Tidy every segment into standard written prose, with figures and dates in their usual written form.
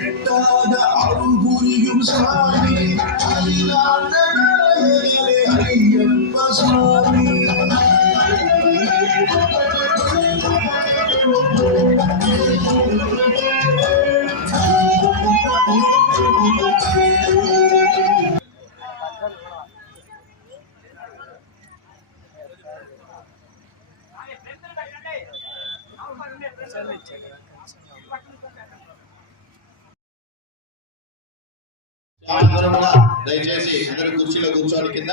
எட்டாத அருள்புரியும் சுவாமி ஐயப்ப சுவாமி దయచేసి అందరూ కుర్చీలో కూర్చోని కింద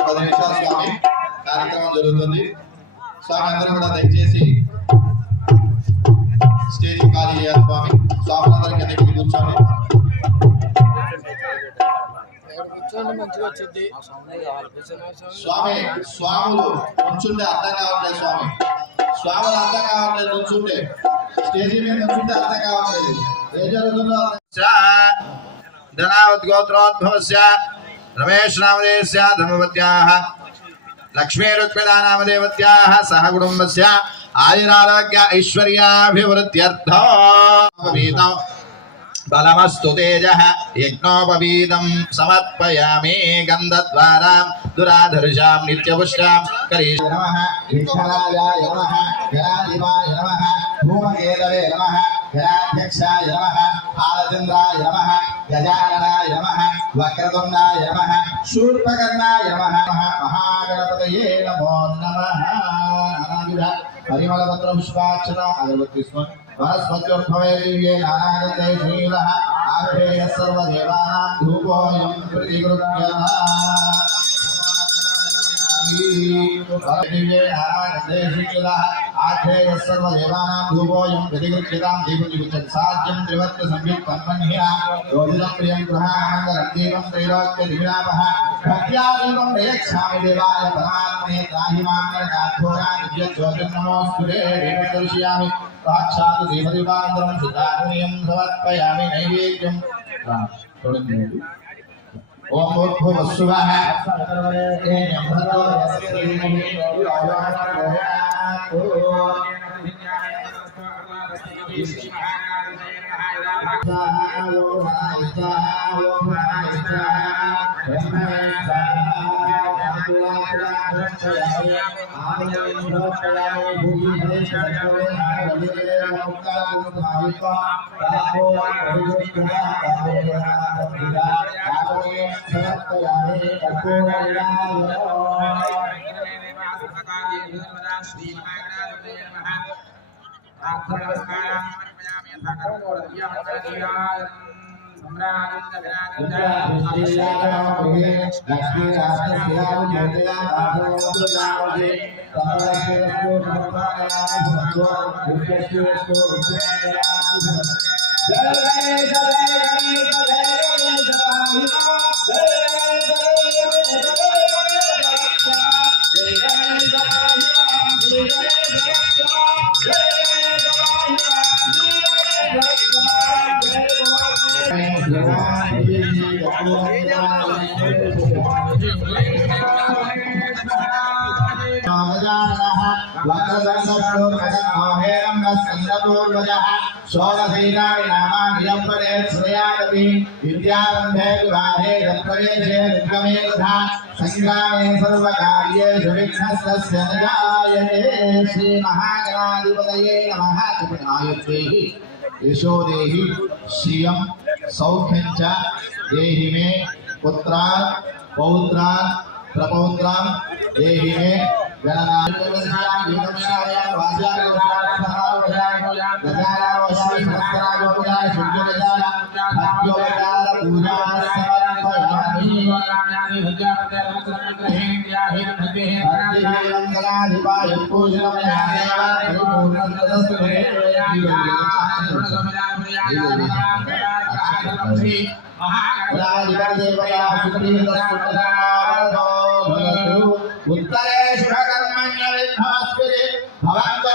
ఒక 10 నిమిషాలు స్వామి కార్యక్రమం జరుగుతుంది. స్వామి అందరూ కూడా దయచేసి స్టేజ్ ఖాళీ చేయాలి. స్వామి స్వాములందరూ కిందకి కూర్చోండి. స్వామి స్వాములు నుంచుంటే అర్థం కావట్లేదు. స్వాములు అర్థం కావట్లేదు. నుంచుంటే స్టేజీ మీద నుంచుంటే అర్థం కావట్లేదు. ఏం జరుగుతుందో धनावद्गोत्रोद्भवस्य रमेश नामदेवस्य धर्मवत्याः लक्ष्मी रुक्मिदा नामदेवत्याः सह कुटुम्बस्य आयुरारोग्य ऐश्वर्याभिवृद्ध्यर्थं बलमस्तु तेजः यज्ञोपवीतं समर्पयामि गन्धद्वारां दुराधर्षां नित्यपुष्टां करिष्ये नमः विठ्ठलाय नमः गणाधिपाय नमः धूमकेतवे नमः गणाध्यक्षाय नमः बालचन्द्राय नमः गजाननाय नमः वक्रतुण्डाय नमः शूर्पकर्णाय नमः महागणपतये नमो नमः परिमलपत्र पुष्पार्चना अगरबत्ती स्मरण वनस्पत्योद्भवे दिव्ये नानागन्धे श्रीलः आग्रेय सर्वदेवानां धूपोऽयं प्रतिगृह्यः दिव्ये नानागन्धे श्रीलः आग्रेय सर्वदेवानां धूपोऽयं प्रतिगृह्यतां दीपनिमित्तं साध्यं त्रिवत्र संयुक्तं मन्हिः योजितं प्रियं गृहानन्दं दीपं त्रैलोक्यदिव्यापः भक्त्यादीपं प्रयच्छामि देवाय परमात्मने त्राहि मां नरकाघोरान् विद्युज्योतिर्नमोऽस्तुते दीपं साक्षात् देवदेवान्तरं सिद्धात्मयं समर्पयामि नैवेद्यं ओम भूर्भुवस्सुवः षोडशैनानि नामानि यम्परे श्रेयादपि विद्यारम्भे विवाहे प्रवेशे निर्गमे तथा संग्रामे सर्वकार्येषु विघ्नस्तस्य न जायते। श्री महागणाधिपतये नमः। आयुर्देहि यशो देहि श्रियं सौख्यं च देहि मे पुत्रान् पौत्रान् प्रपौत्रां देहि मे उत्तरे शुभकर्मण्य विघ्नास्पदे भवन्तो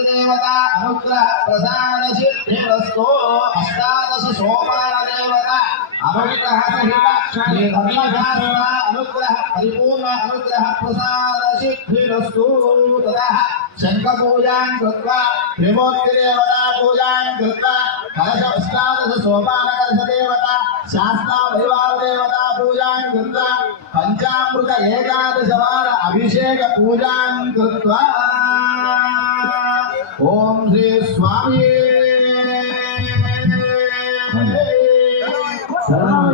देवता अनुग्रह प्रसाद सिद्धिरस्तो अष्टादश सोपान देवता अनुग्रह सहित धर्मशास्त्र अनुग्रह परिपूर्ण अनुग्रह प्रसाद सिद्धिरस्तु तथा शंख पूजां कृत्वा त्रिमूर्ति देवता पूजां कृत्वा कलश अष्टादश सोपान कलश देवता शास्ता परिवार देवता पूजां कृत्वा पंचामृत एकादश वार अभिषेक पूजां कृत्वा ओम श्री स्वामी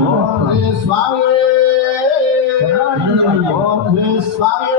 ओम श्री स्वामी ओम श्री स्वामी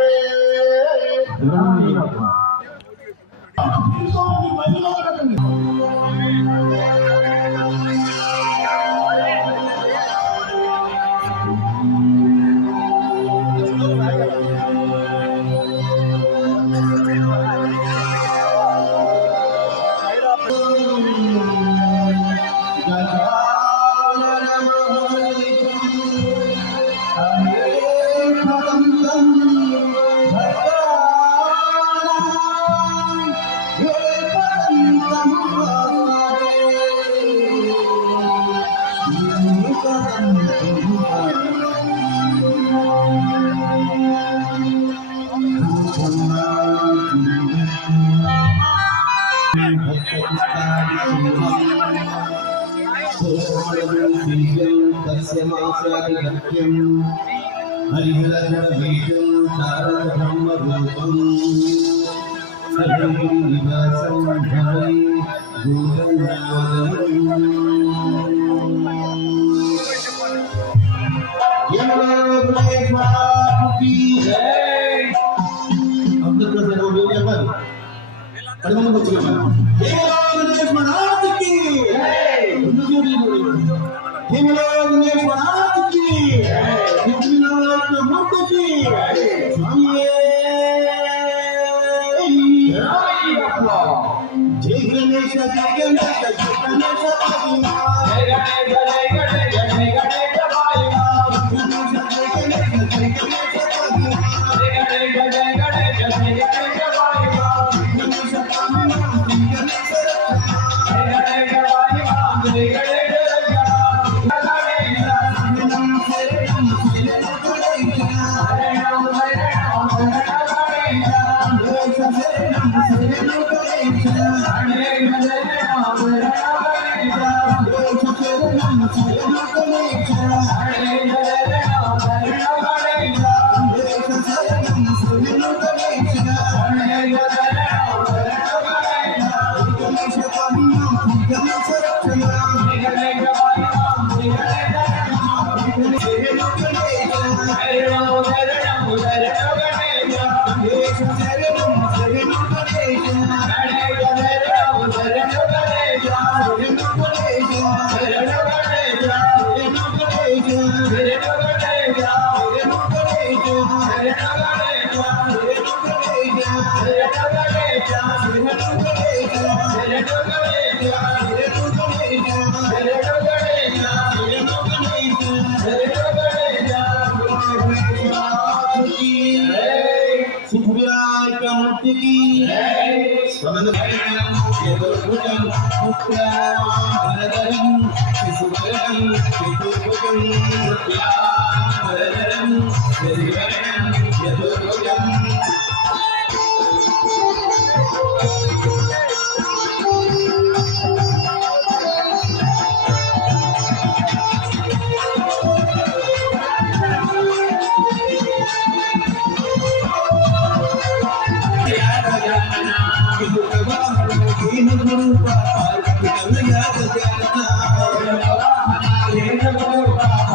Guru Papa,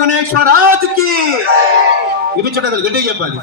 గణేశ్వరాజుకి ఇవి చూడాలి గట్టిగా చెప్పాలి.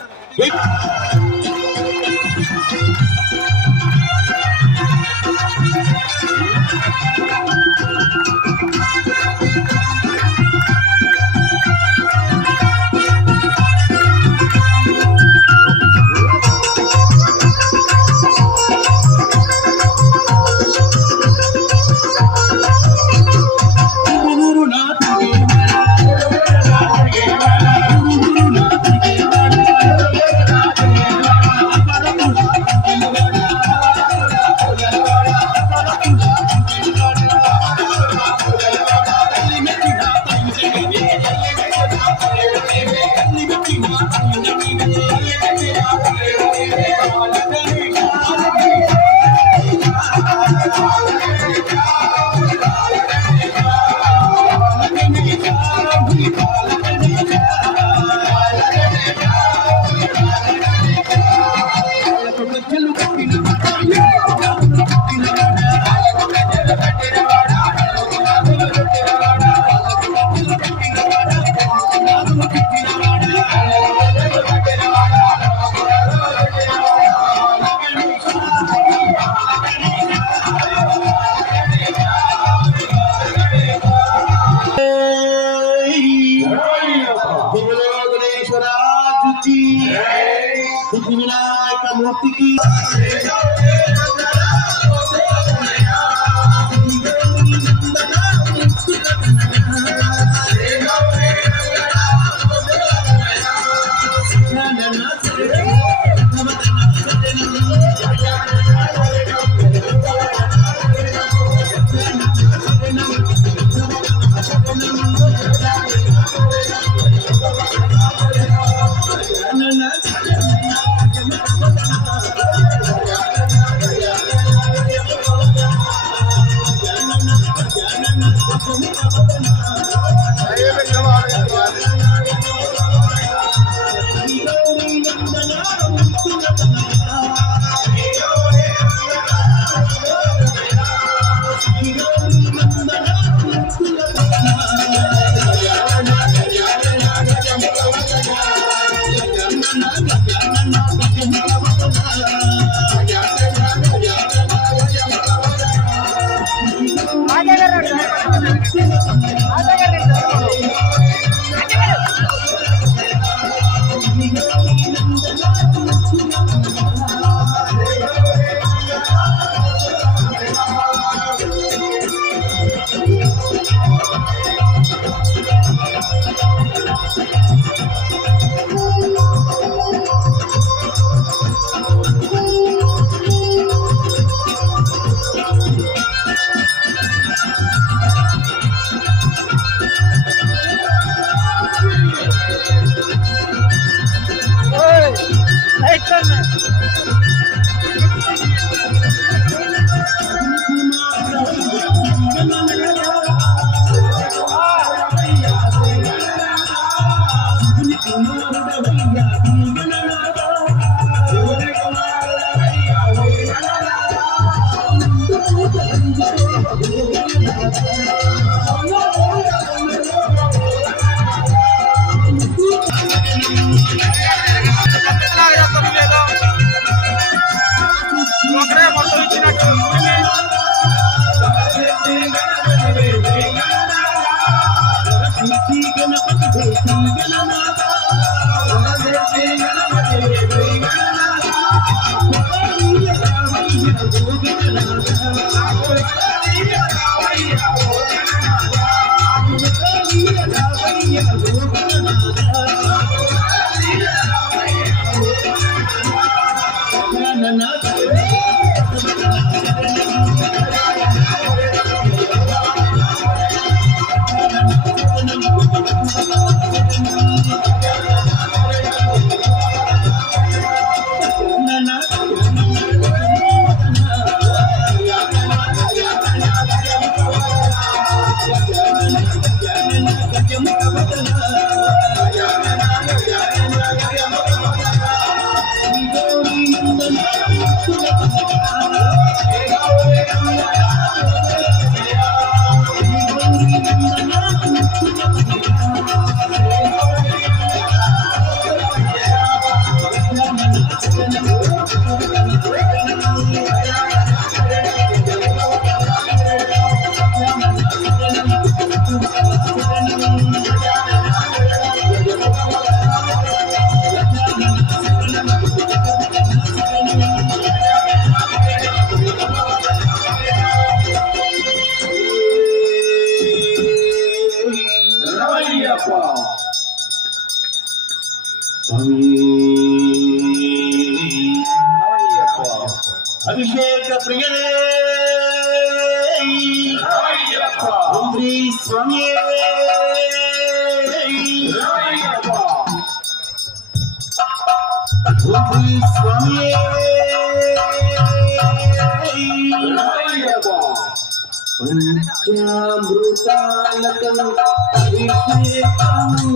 అభిషేక ప్రియనే ఓం శ్రీ స్వామి ఓం శ్రీ స్వామి పంచామృతాలకం అభిషేకము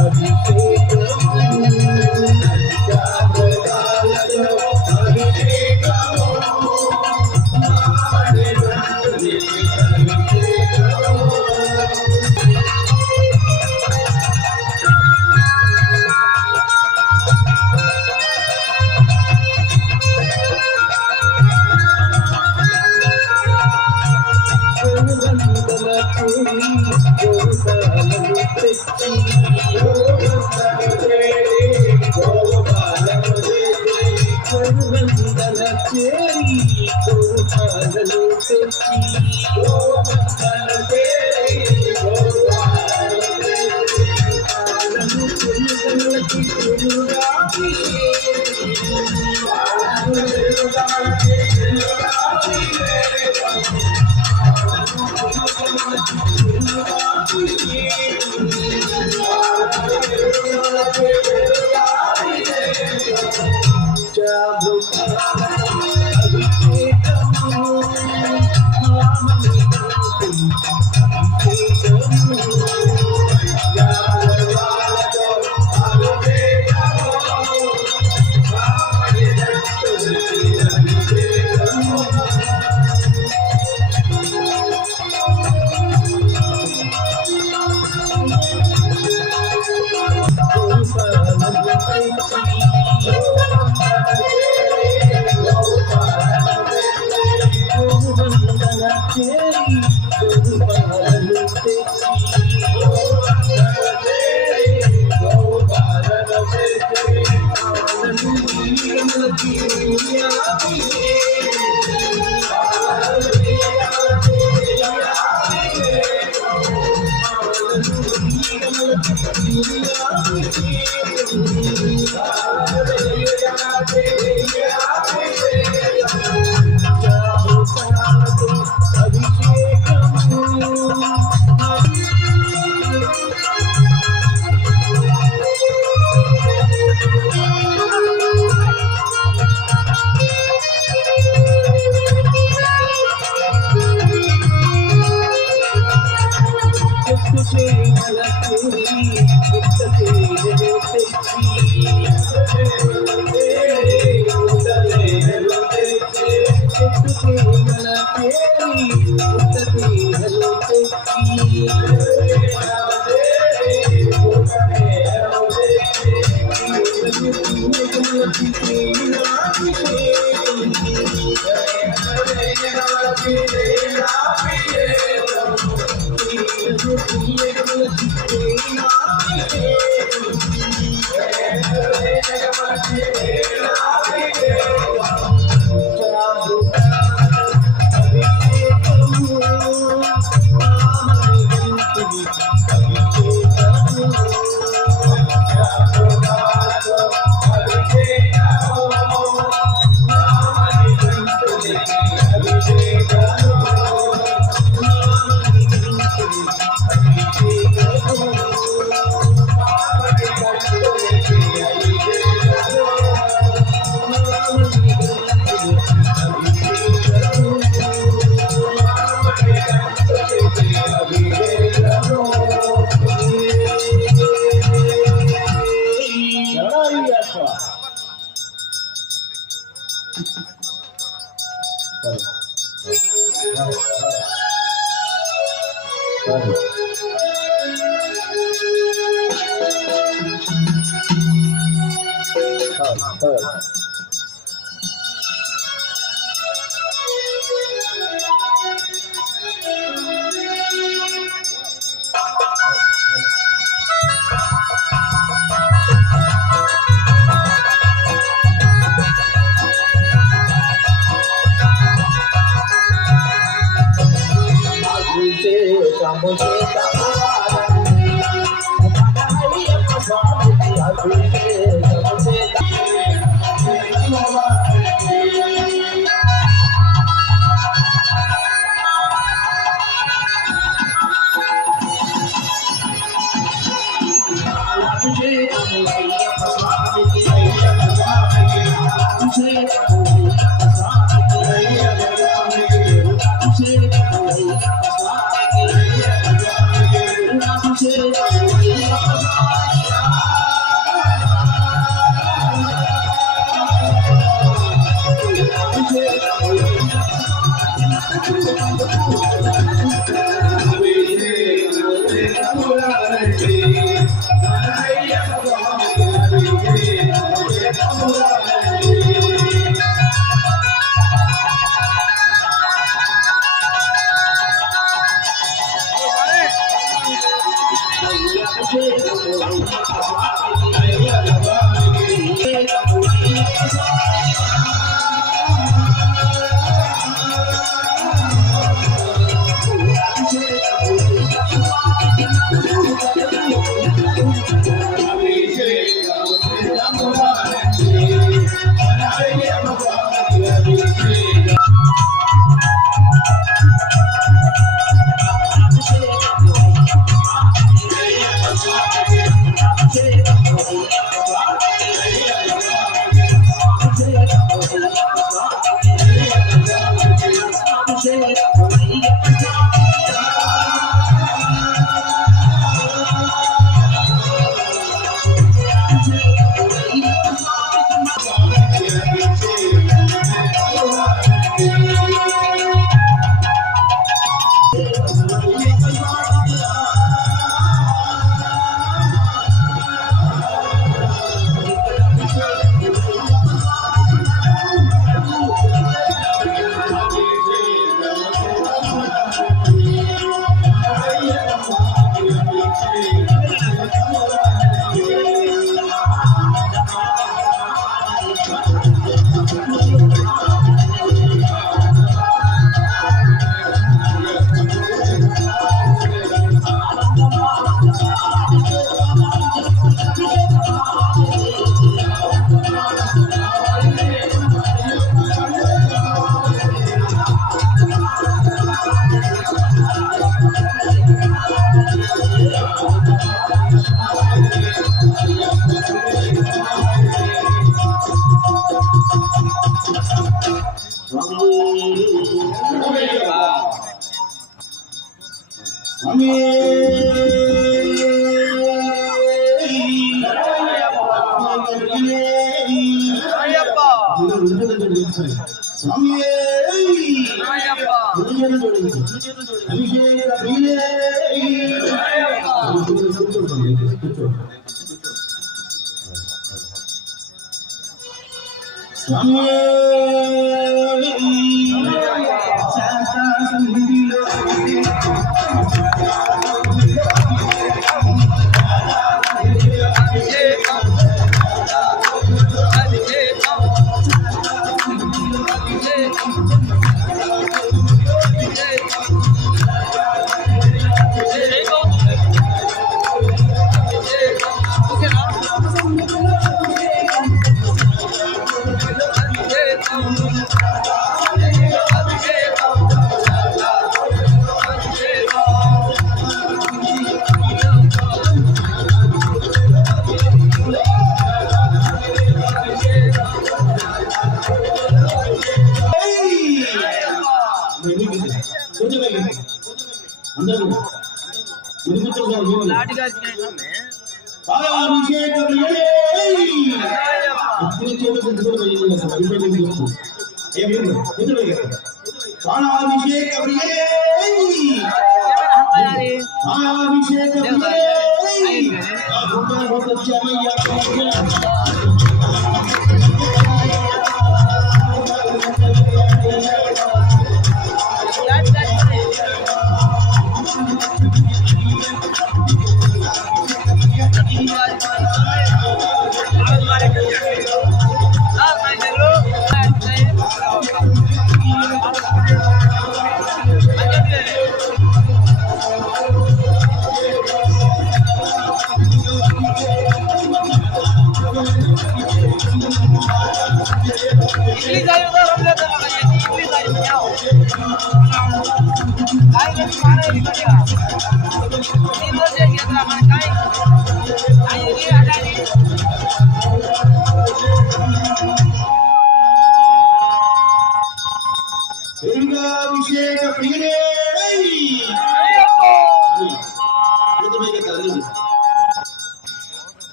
Abhishek తెచ్చి గోవందన చేరి గోపాలను చేరి గోవందన చేరి గోపాలను తెచ్చి గోవందన చేరి గోపాలను తెచ్చి పాలను కొనుగోలకి కొనుగాకి పాలను కొనుగోలకి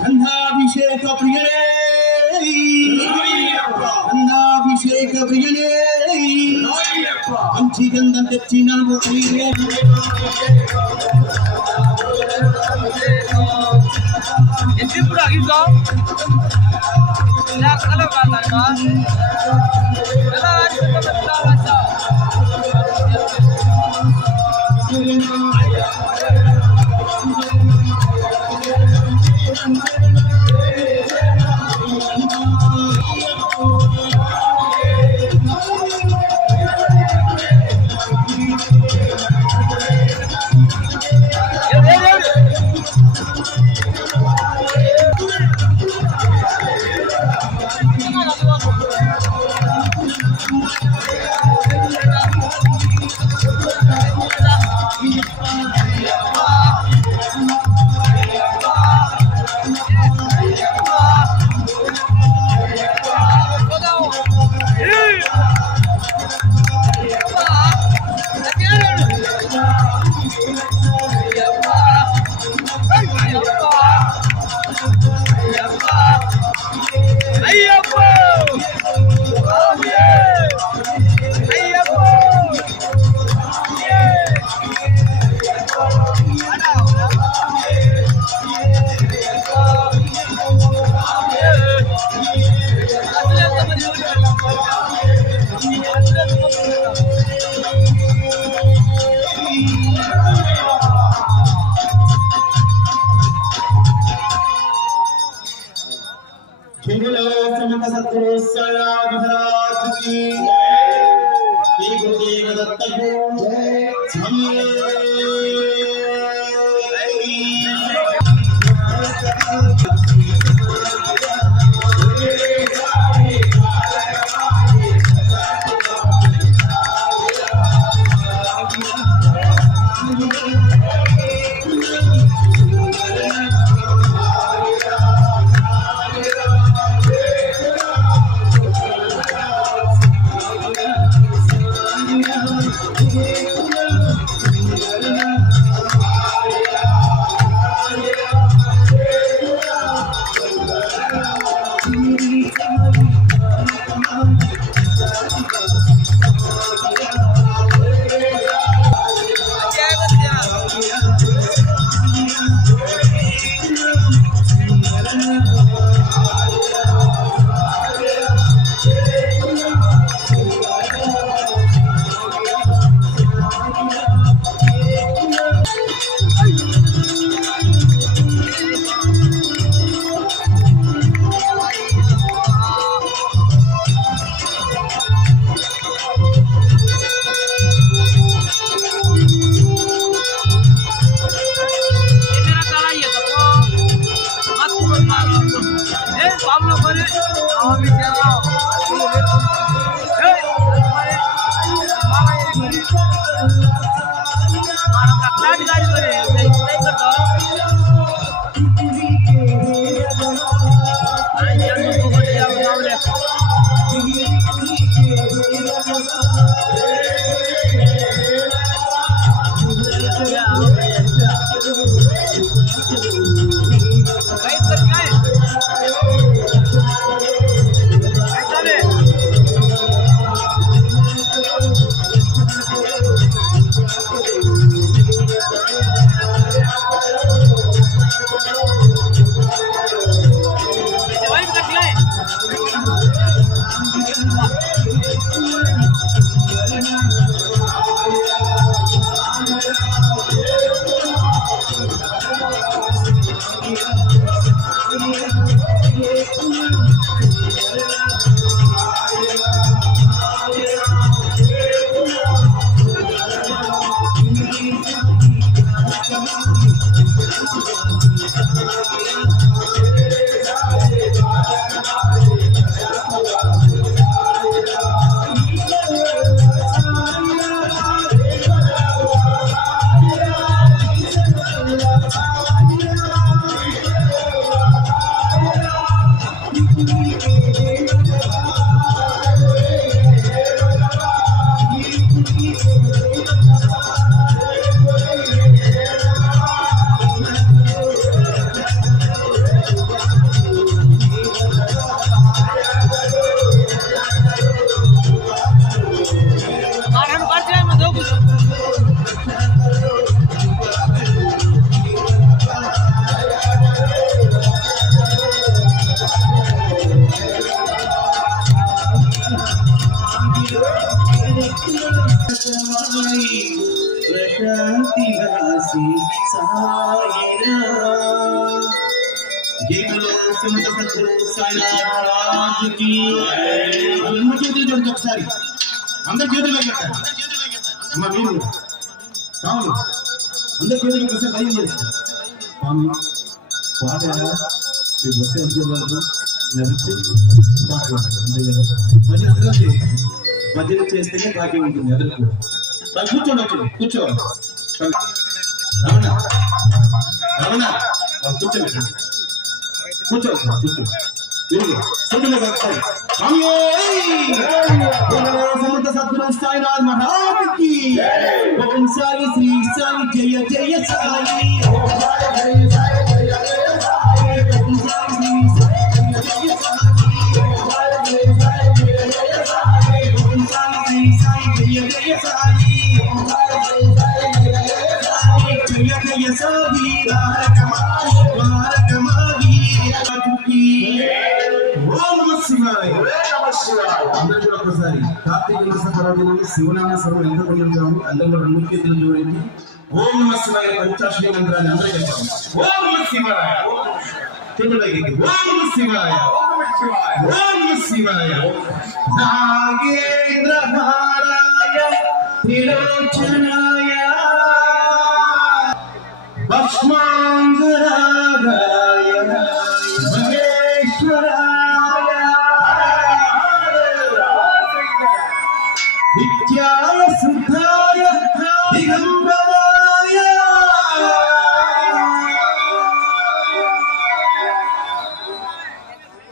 गंधाभिषेक प्रियणे गंधाभिषेक प्रियणे अंची गंधं తెచ్చిన ప్రియనే ఎప్పుడు అగిస్తా ఇలా కల కాదా ఎలా రాజు समस्त सद्गुरु सलाम महाराज की जय गुरुदेव दत्त को ప్రశాంతివాసి సాయిరా జయములో సమత సద్గురు సాయినాథ్ రాజుకి అందరి చేతులు చూడండి ఒకసారి అందరి చేతులు పెట్టారు అమ్మ మీరు సాము అందరి చేతులు ఒకసారి భయం చేస్తారు స్వామి పాట మీకు వస్తే అనుకోగలరు లేకపోతే మాట్లాడాలి అంతే కదా భజన అందరూ భజన చేస్తేనే భాగ్యం ఉంటుంది అందరికీ కూర్చోండి కూర్చోవాలి రమణ రమణ కూర్చోండి కూర్చోండి సమర్థ సద్గురు సాయినాథ్ మహారాజుకి ఓం సాయి శ్రీ సాయి జయ జయ సాయి ఓం సాయి శ్రీ సాయి జయ జయ సాయి అందరూ కూడా ఒకసారి కార్తీక మాస పర్వదినం శివనామ సర్వం ఎంత పొందుతాము అందరూ కూడా రెండు చేతులు చూడండి ఓం నమ శివాయ పంచాక్షరి మంత్రాన్ని అందరూ చెప్తాం ఓం నమ శివాయ తెలుగులోకి ఓం నమ శివాయ ఓం నమ శివాయ నాగేంద్రహారాయ త్రిలోచనాయ భస్మాంగరాగాయ మహేశ్వరాయ విద్యాయ సుధాయ దిగంబరాయ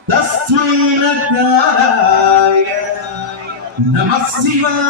తస్మై నకారాయ నమః శివాయ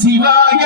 శివాయ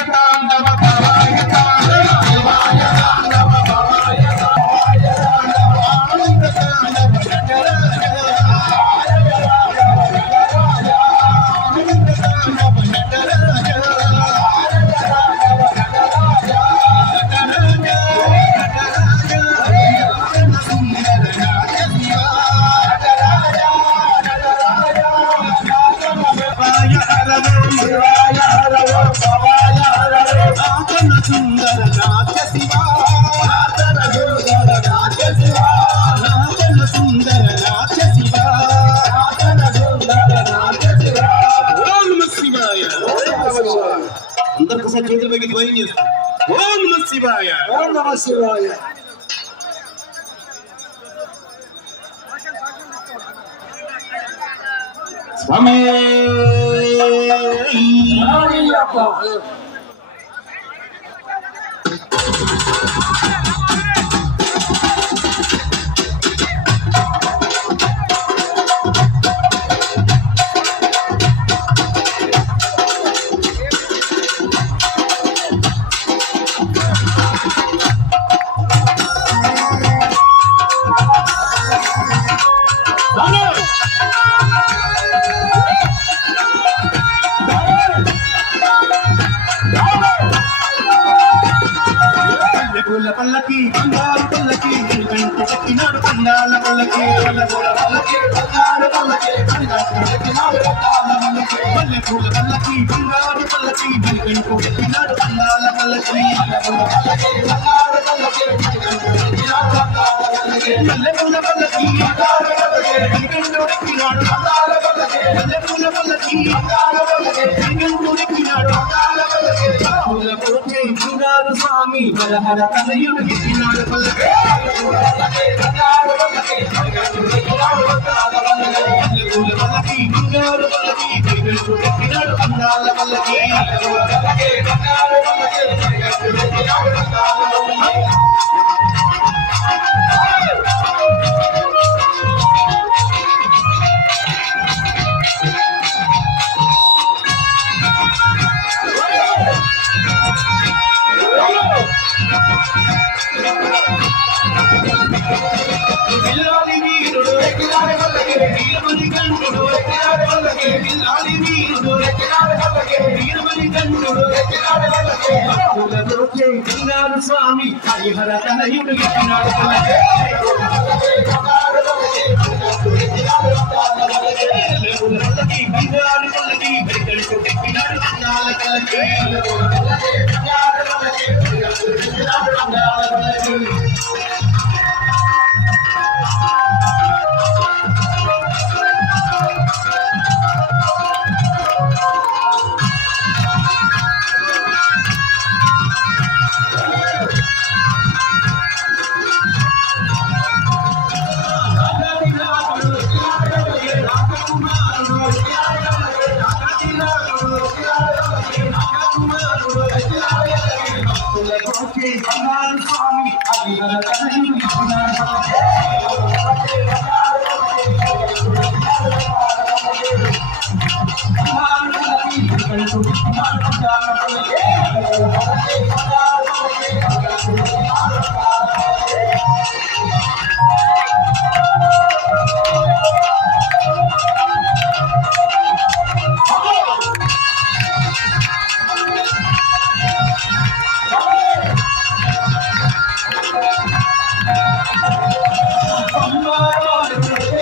గట్టిగా ధ్వని చేస్తాం. ఓం నమః శివాయ. ఓం నమః శివాయ. స్వామి పల్లకి బంగారు పల్లకి వెంకటెక్కినాడు పండాల పల్లకి పల్లెపూల పల్లకి బంగారు పల్లకి వెంకటెక్కినాడు పల్లెపూల పల్లకి బంగారు పల్లకి వెంకటెక్కినాడు పండాల పల్లకి బంగారు పల్లకి పల్లెపూల పల్లకి బంగారు పల్లకి వెంకటెక్కినాడు పండాల పల్లకి పల్లెపూల పల్లకి బంగారు పల్లకి వెంకటెక్కినాడు పండాల పల్లకి పూల కోచే బంగారు స్వామి బలహర కలయుడు ఎక్కినాడు పల్లకి బంగారు పల్లకి వెంకటెక్కినాడు పండాల పల్లకి పల్లెపూల పల్లకి బంగారు పల్లకి వెంకటెక్కినాడు పండాల పల్లకి బంగారు పల్లకి వెంకటెక్కినాడు పండాల పల్లకి పిల్లాడి వీరుడు ఎక్కినాడు పల్లకి వీరమణి కంఠుడు ఎక్కినాడు పల్లకి పిల్లాడి వీరుడు ఎక్కినాడు పల్లకి వీరమణి కంఠుడు ఎక్కినాడు పల్లకి పూలతోచే బంగారు స్వామి హరిహర తనయుడు ఎక్కినాడు పల్లకి బంగారు పల్లకి బంగారు పల్లకి వెంకటకు ఎక్కినాడు అందాల పల్లకి బంగారు పల్లకి ఎక్కినాడు అందాల పల్లకి బంగారు స్వామి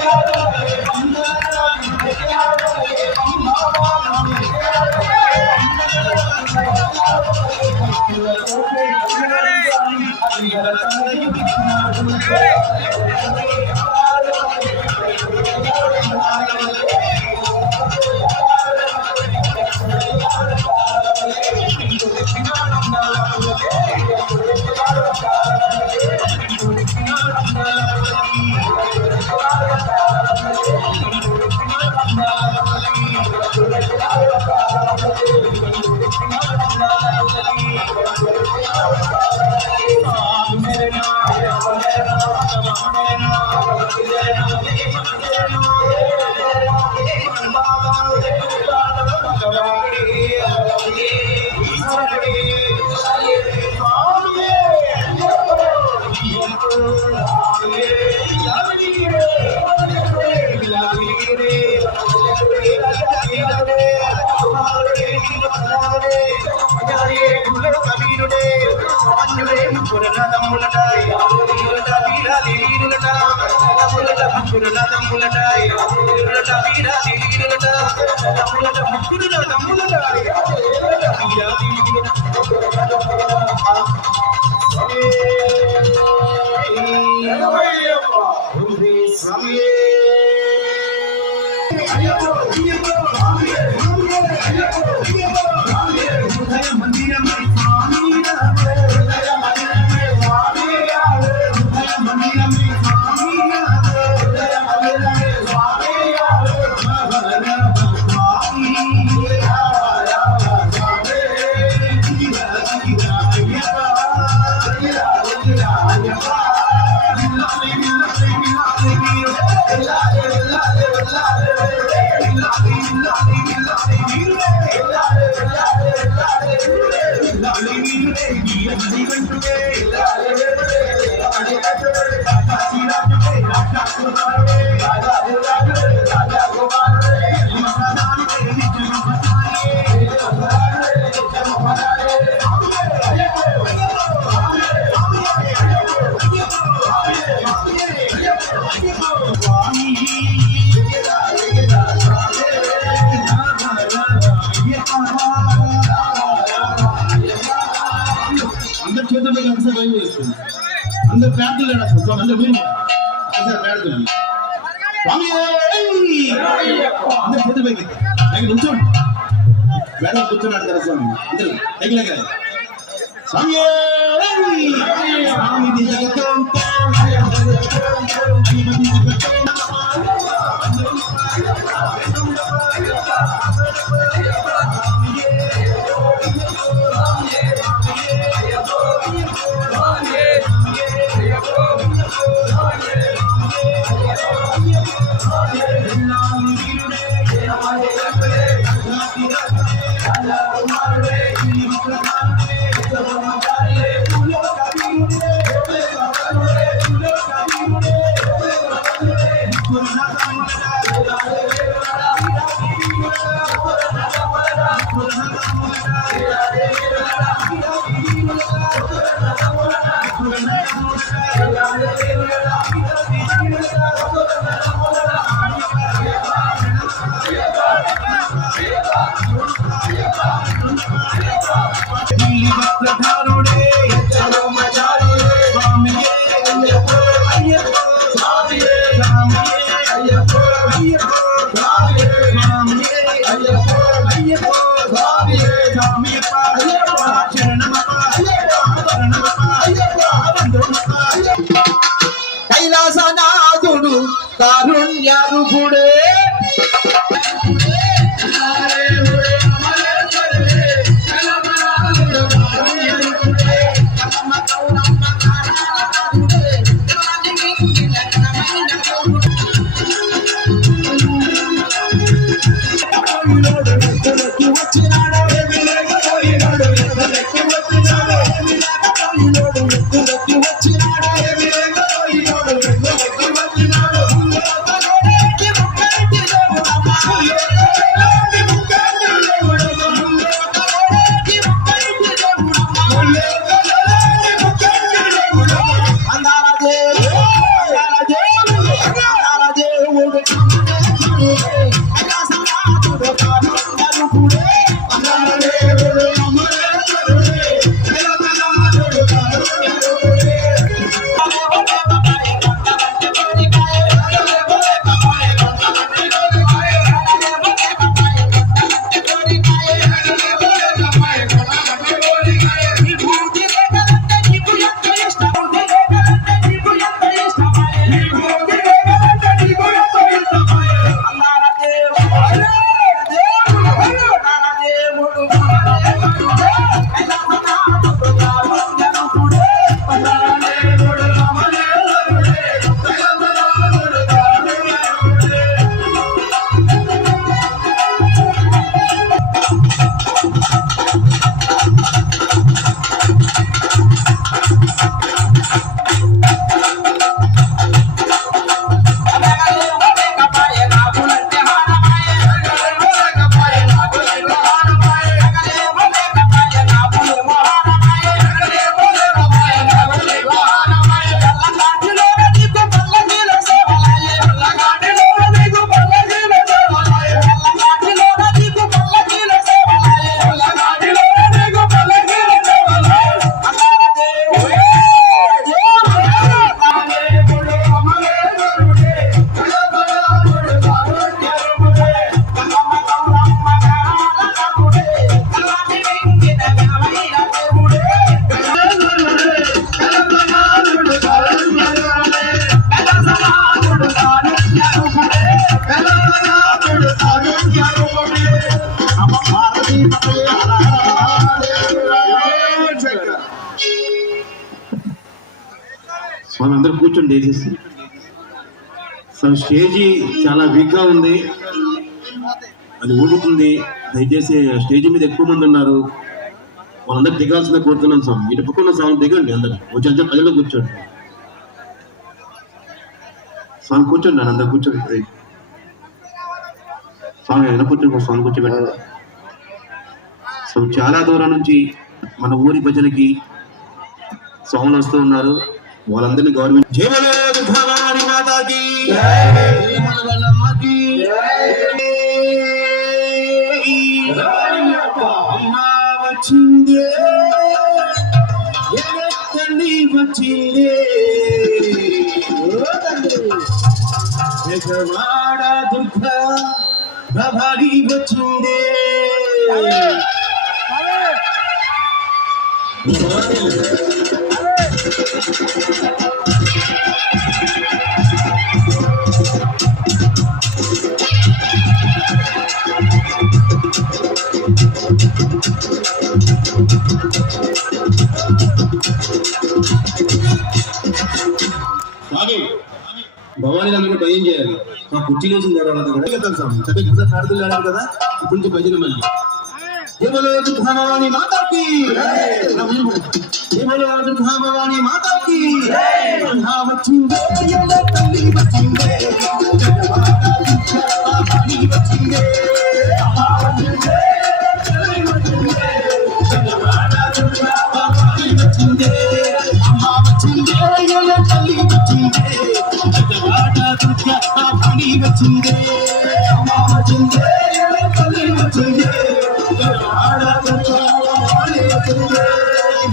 హరిహర తనయుడు ఎక్కినాడు మందిరం అందరు చేతుల్లో ఒకసారి భయం చేస్తుంది. అందరు ప్రార్థనలు వేస్తారు. అందరు మీరు ఒకసారి ప్రార్థనలు. స్వామి అందరు చేతులు పైకి నుంచోండి. మేడం కూర్చున్నాడు కదా స్వామి. అందరూ పైకి స్వామి స్వామి కైలాసనాథుడు కారుణ్యారుడే వచ్చినాడు కూర్చోండి వేసేసి. సో స్టేజీ చాలా వీక్గా ఉంది, అది ఊగుతుంది. దయచేసి స్టేజీ మీద ఎక్కువ మంది ఉన్నారు, వాళ్ళందరూ దిగాల్సిందే కోరుతున్నాం. స్వామి ఇటు పక్కన స్వామి దిగండి, అందరు వచ్చి ప్రజల్లో కూర్చోండి. స్వామి కూర్చోండి, అందరు కూర్చోండి. స్వామి అయినా కూర్చోండి, స్వామి కూర్చోబెట్టారు. సో చాలా దూరం నుంచి మన ఊరి భజనకి స్వాములు వస్తూ ఉన్నారు, వాళ్ళందరినీ గవర్నమెంట్ వచ్చిందే వచ్చిందే జగవాడ దుర్గా ప్రభావి వచ్చిందే. భవానీ నన్ను భయం చేయాలి, మా కుర్చీ లేచిన తర్వాత కూడా చక్కగా ప్రార్థనలు ఆడారు కదా, ఇప్పటి నుంచి భజన మళ్ళీ భవానీ మాతాకి భవానీ మాతాకి వచ్చిందే తల్లి వచ్చిందే వచ్చిందే వచ్చిందే అమ్మా వచ్చిందే తల్లి వచ్చిందే జగవాడ దుర్గా పాపని వచ్చిందే అమ్మా వచ్చిందే తల్లి వచ్చిందే జగవాడ దుర్గా పాపని వచ్చిందే.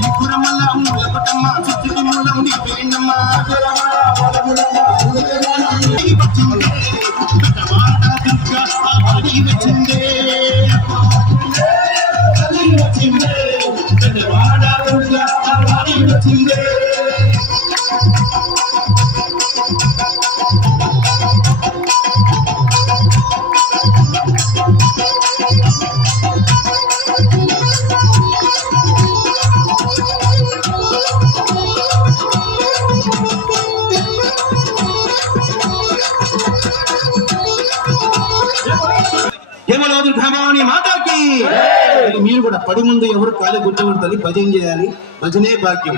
విపురమల్ల మూలపటమ్మ చుట్టుకి మూలం నీ పేరినమ్మ వచ్చిందే జగవాడ దుర్గా పాపని వచ్చిందే తల్లి వచ్చిందే జగవాడ దుర్గా పాపని వచ్చిందే. భవానీ మాతాకి. మీరు కూడా పడి ముందు ఎవరు కాలే కూర్చోబడుతుంది, భజన చేయాలి, భజనే భాగ్యం.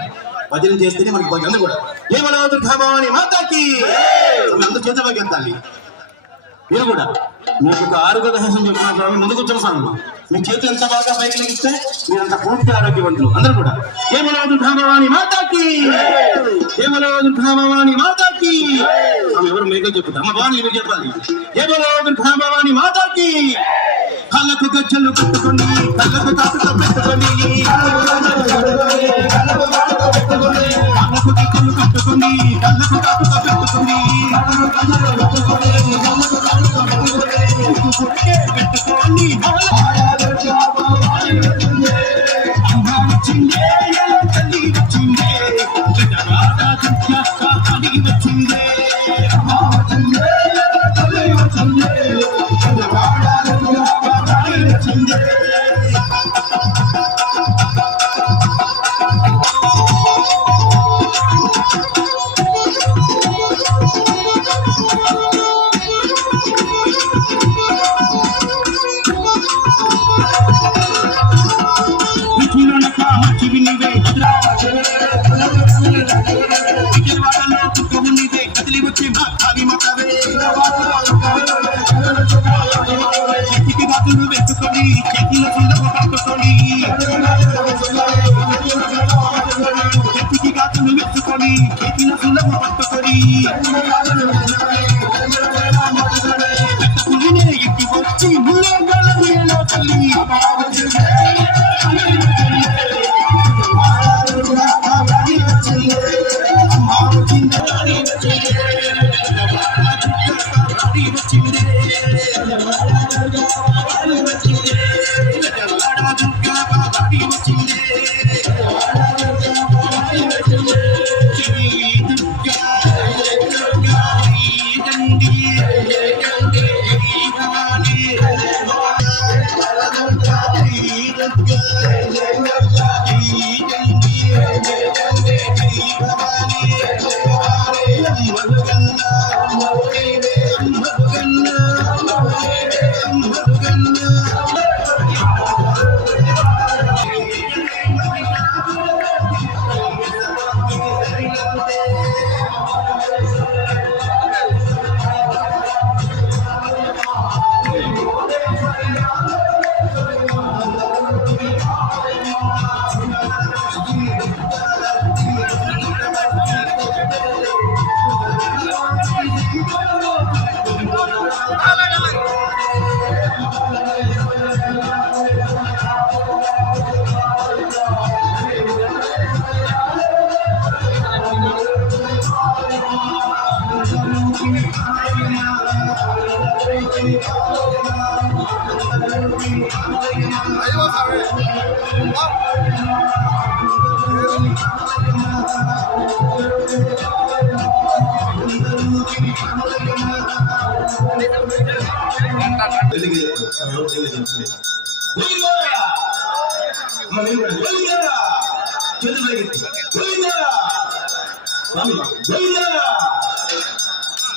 భజన చేస్తేనే మనకి భాగ్యం. అందరూ కూడా ఏమలవద్దు భవానీ మాతాకి అందరూ చేత భాగ్యం ఎత్తాలి. మీరు కూడా మీకు ఒక ఆరోగ్య రహస్యం చెప్తున్నారు, ముందుకు వచ్చాను స్వామి. మీ చేతులు ఎంత బాగా పైకి ఇస్తే మీరు అంత పూర్తి ఆరోగ్యవంతులు. అందరూ కూడా ఏమలవద్దు భవానీ మాతాకి ఏమలవద్దు భవానీ మాతాకి. ఎవరు మేకలు చెప్తారు, అమ్మ భవానీ మీరు చెప్పాలి. ఏమలవద్దు భవానీ మాతాకి. కళ్ళకు గజ్జలు కట్టుకొని కళ్ళకు కాటుక పెట్టుకొని కళ్ళకు గజ్జలు కట్టుకొని కళ్ళకు కాటుక పెట్టుకొని పెట్టుకొని అమ్మ వచ్చిందే తల్లి వచ్చిందే జగవాడ దుర్గా పాపని వచ్చిందే అమ్మ వచ్చిందే తల్లి వచ్చిందే జగవాడ దుర్గా పాపని వచ్చిందే. చేతికి గాజులు పెట్టుకొని చేతిలో సులభ పట్టుకొని చేతికి గాజులు పెట్టుకొని చేతిలో సులభ పట్టుకొని పులినే ఎక్కి వచ్చి ముళ్ళ తల్లి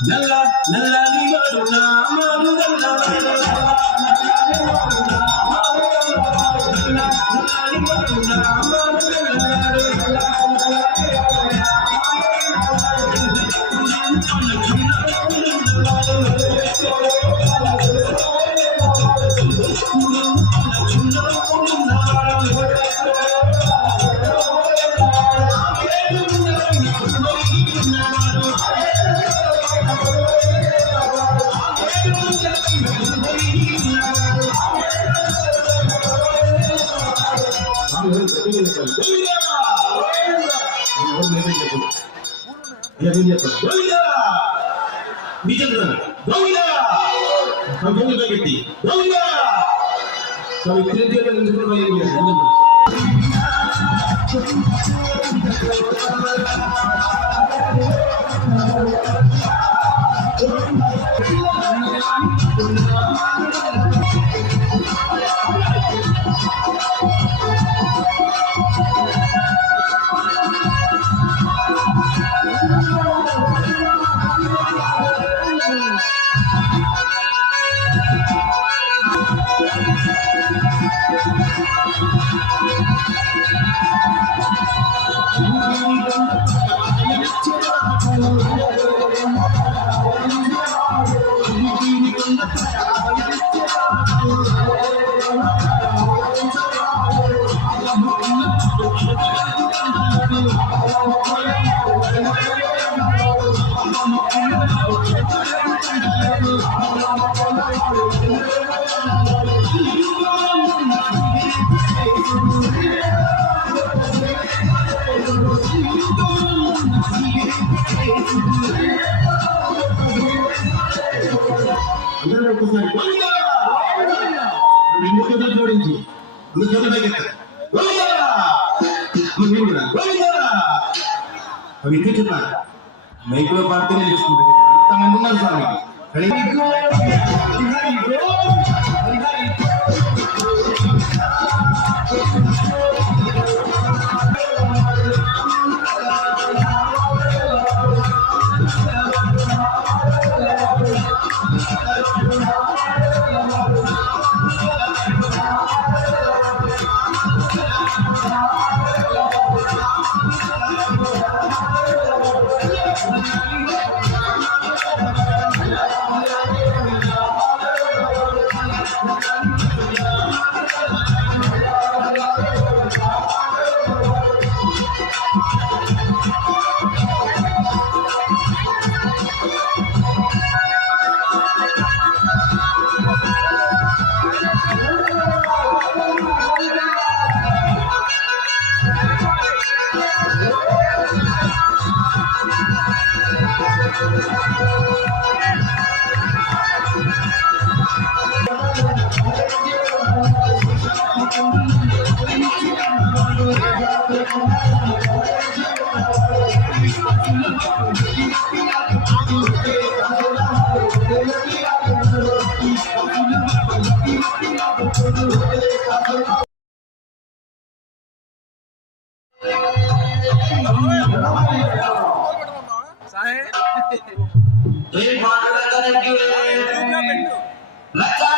నల్ల నల్లని వాడునా మారు జోడించి చెప్పాలి మైక్రో పార్టీని చూసుకుంటుంది ఎంతమంది ఉన్నారు స్వామి साहेब ఏ మాటలకి లచ్చా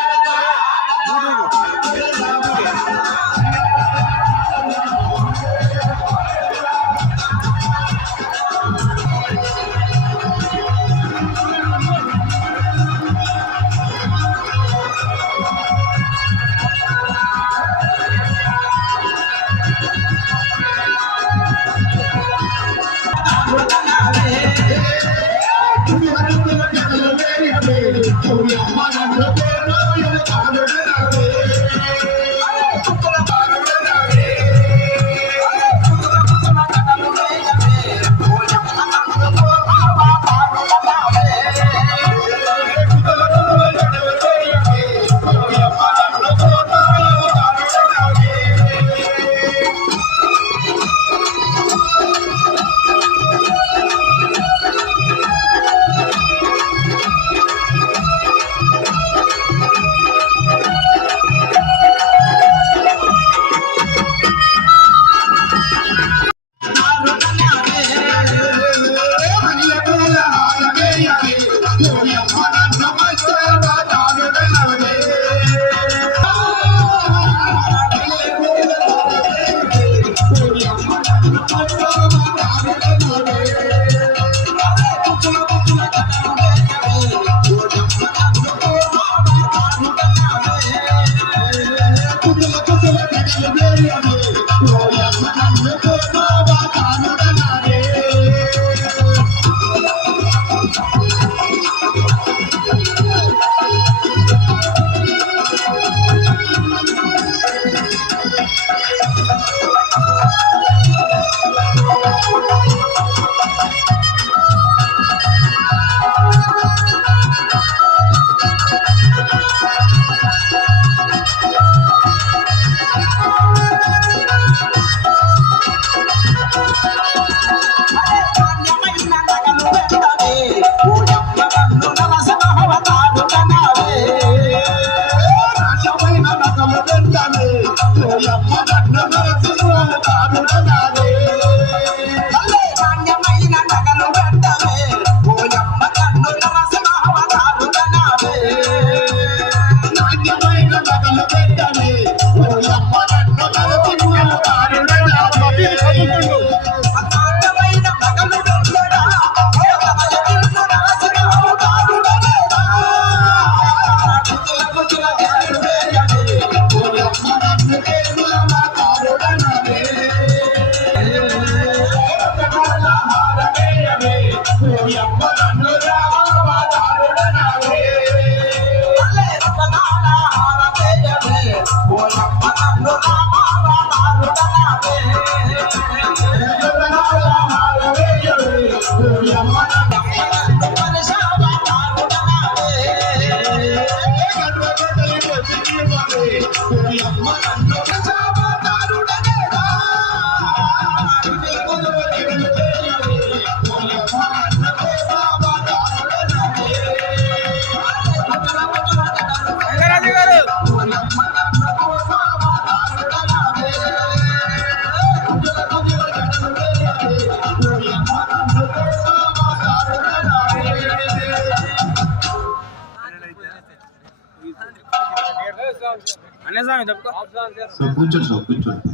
కూర్చోండి సార్ కూర్చోండి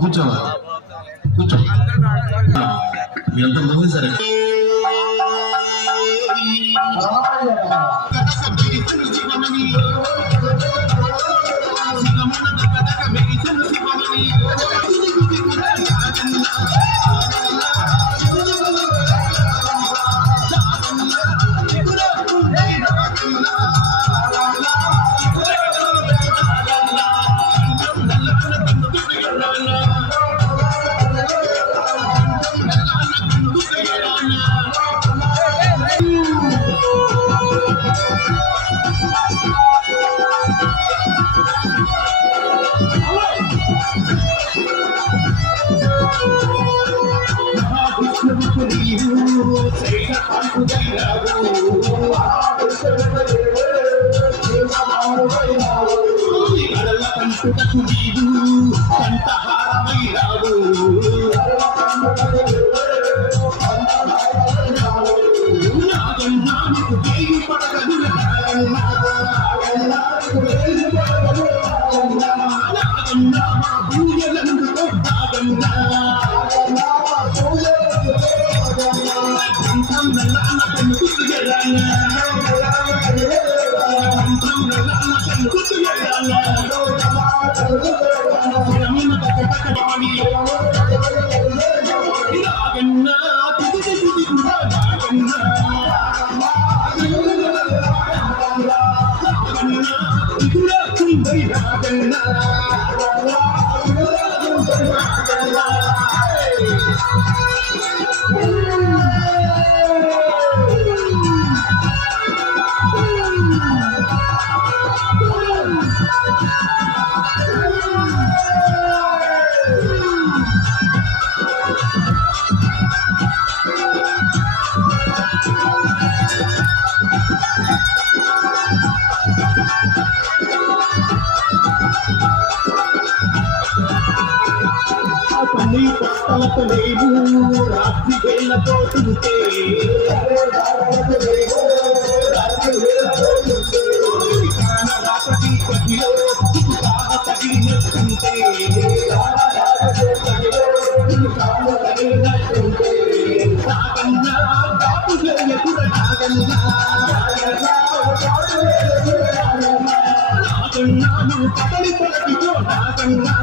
కూర్చోవాలి కూర్చో మీరంతా ముందు సరే కంఠహారమైరావు నీకు వేయి పడగలు నాగన్న మా పూజలందుకో నాగన్న నాన్న కన్ను గుర్తుకెళ్ళాను పల్లి పట్టలతో లేవు రాత్రి వేళతో తింటే రాత్రి కదిలో తగిలినట్టుంటే నాగన్నా కాపు ఎదుర నాగన్నా నాగన్నాను కదలి పలకితో నాగన్నా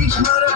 ఈశ్వర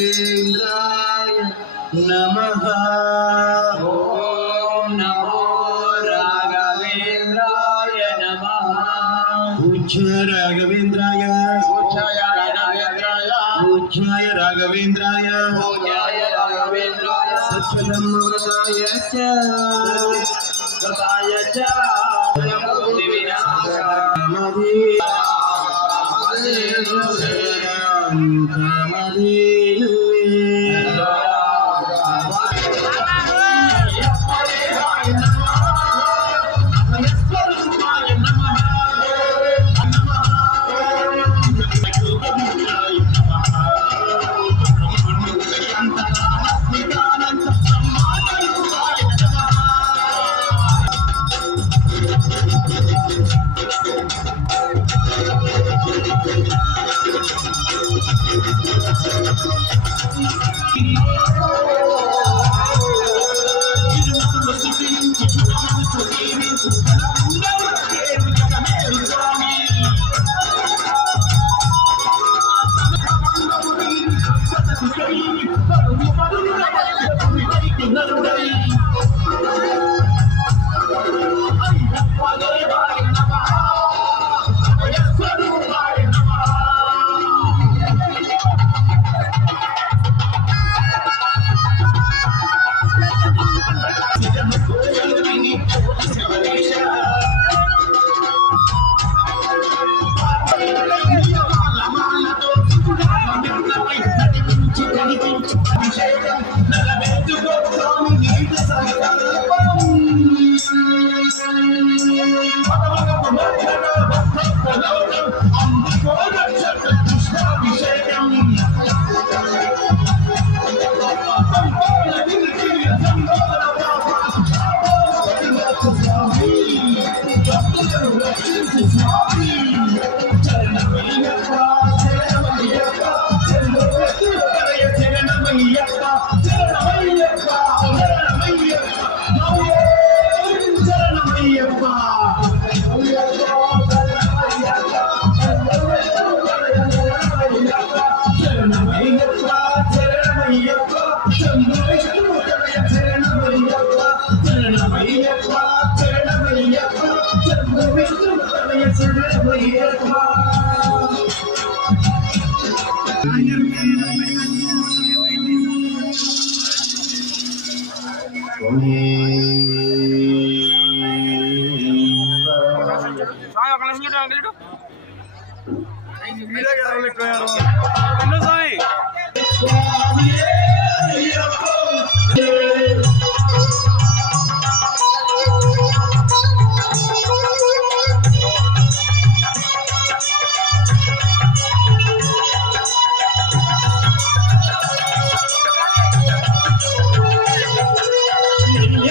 राघवेंद्राय नमः। ओम नमो राघवेंद्राय नमः। पूज्य राघवेंद्राय पूज्याय राघवेंद्राय पूज्याय राघवेंद्राय पूज्याय राघवेंद्राय सच्चिदानंदाय च सदाय च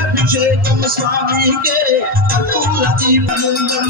అభిషేకం స్వామికే కర్పూర దీపముందం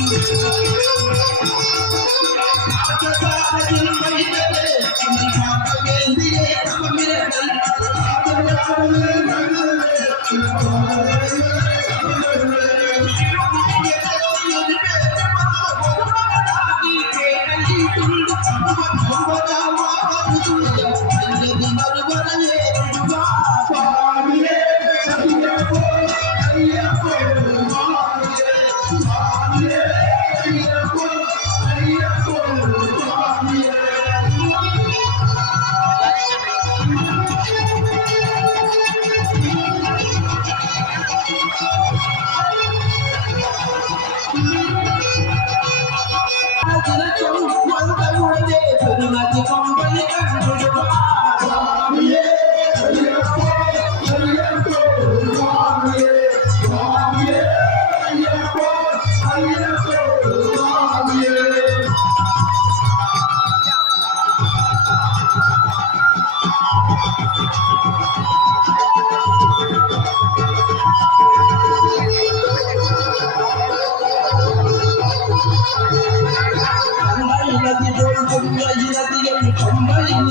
Come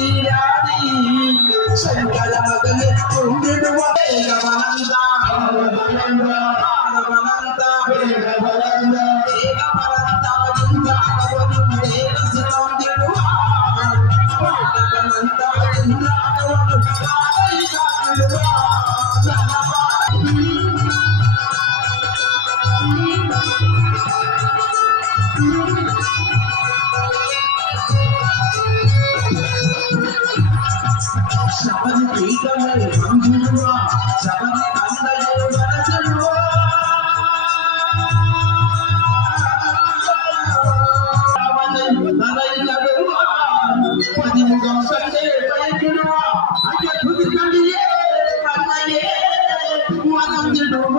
ನೀರಾಡಿ ಶಂಕರ ಮಗನೇ ತುಂಬಿಡುವ ವೇಗವನಂದ ಭಾರವನಂದ ವೇಗವನಂದ ದೇವವನಂದ ಇಂದ್ರಾಣವನು ದೇವಸಿರುವ ಭಾರವನಂದ ಇಂದ್ರಾಣವನು ಕಾಲಿಡುವ ಶಬರಿ ಪೀಠಮೇ ಮಂದಿರುವ ಶಬರಿ ತಂದೆಯೇ ಬರಸಿರುವ ತಲೆಯಿಲ್ಲದಿರುವ ಪದಿಮುಖಂ ಸಂಜೆ ಬಯಕಿರುವ ಅಗೆ ತುದಿಕಡಿಯೇ ಕಣ್ಣಯೇ ಮನಂದಿಡುವ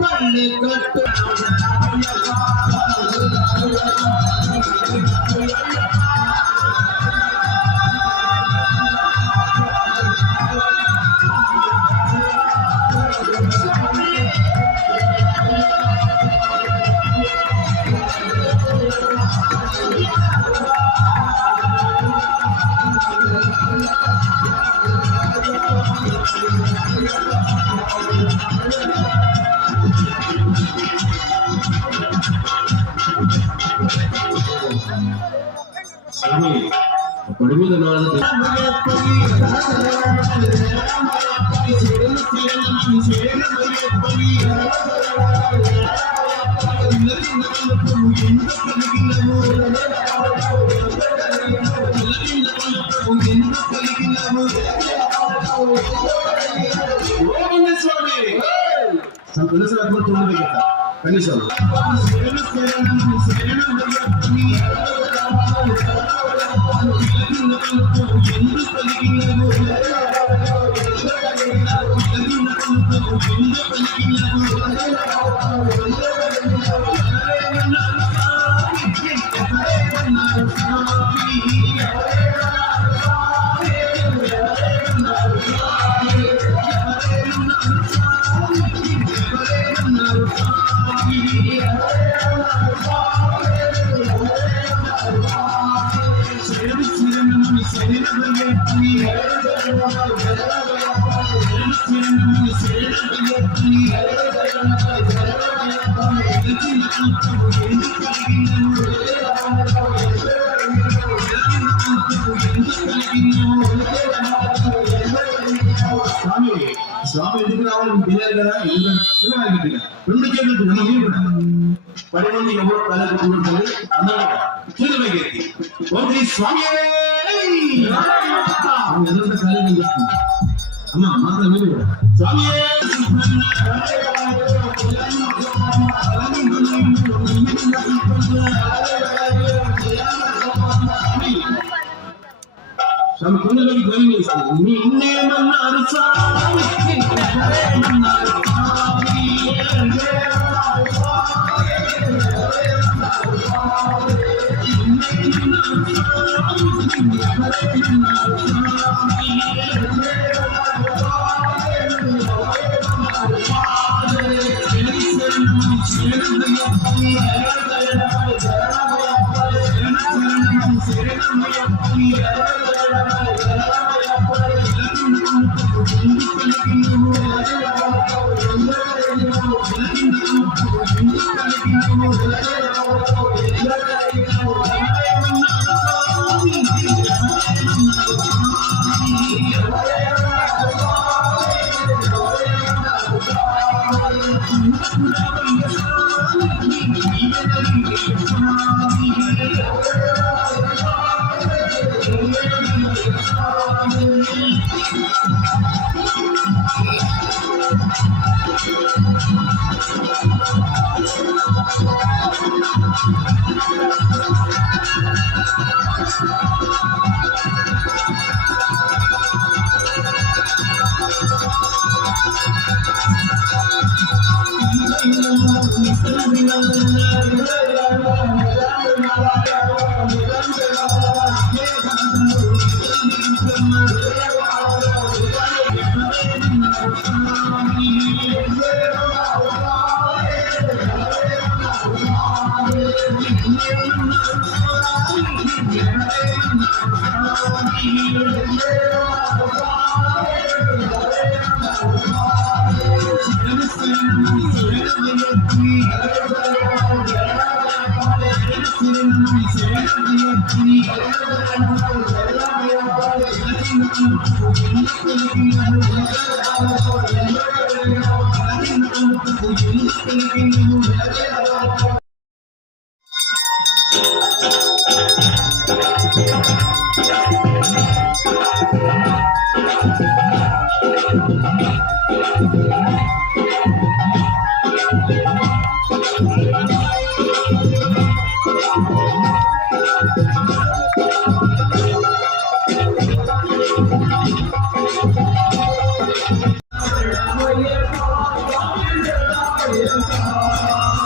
ಪಳ್ಳಿ ಕಟ್ಟು స్వామి పడి మీద కనీసం స్వామి ఎందుకు రావాలని తెలియాలి కదా, రెండు చేతులు మీరు కూడా 10 మంది ఎవరు తలకు కూడుతుంది అందరూ చేతులు పైకెత్తి ఓం శ్రీ స్వామి ఎదురుంటే ఖాళీ చేస్తుంది అమ్మ మాత్రం మీరు కూడా స్వామి స్వామి కుండలోకి ధ్వని చేస్తుంది నిన్నేమన్నారు స్వామి నిన్నేమన్నారు Thank you.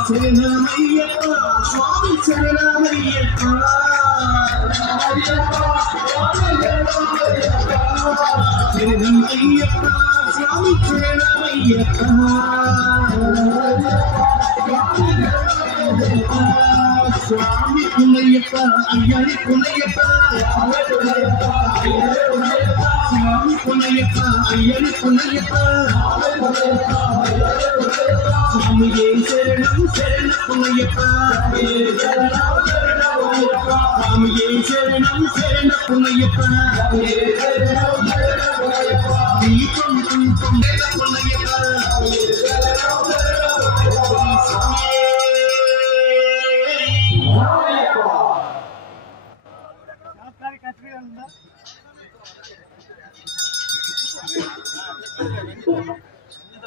శరణమయ్యప్ప స్వామి శరణమయ్యప్ప శరణమయ్యప్ప స్వామి శరణమయ్యప్ప స్వామి కులయ్యప్ప అయ్యని కులయ్యప్ప స్వామి కులయ్యప్ప అయ్యని కులయ్యప్ప స్వామి శరణం శరణ కులయ్యప్ప స్వామి శరణం శరణ కులయ్యప్ప దీపం కుంకుమ కులయ్యప్ప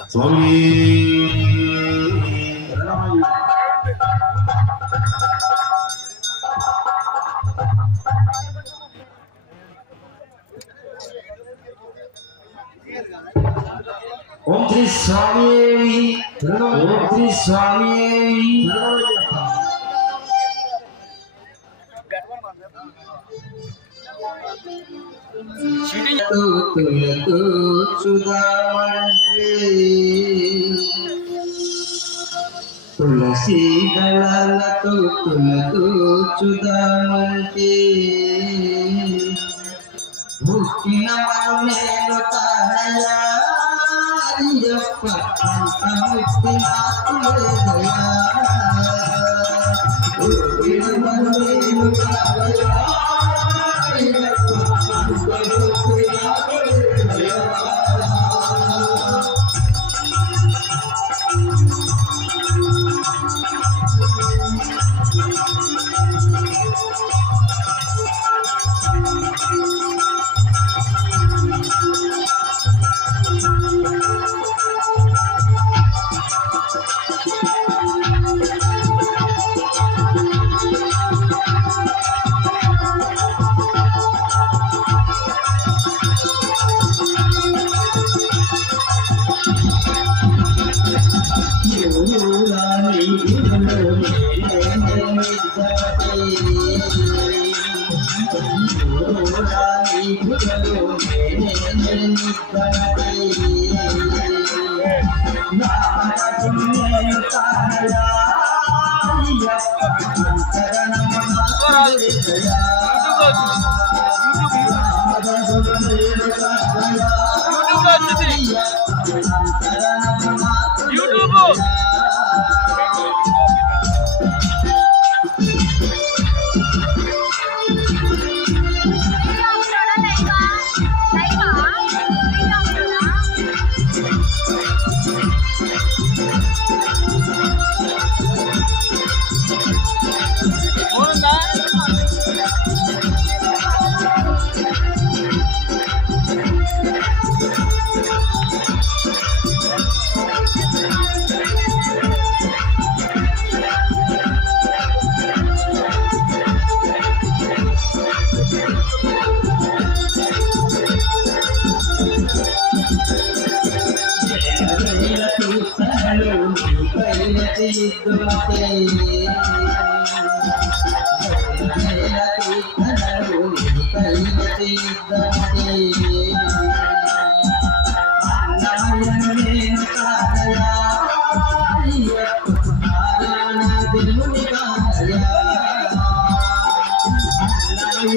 స్వామి ఓం శ్రీ స్వామి ఓం శ్రీ స్వామి తులతో చూదామంటే తులసి దళాలతో తులతో చూదామంటే పుట్టిన నేను తానయ్యా అయ్యప్ప ముక్తి నాకు లేదయ్యా పుట్టిన నేను తానయ్యా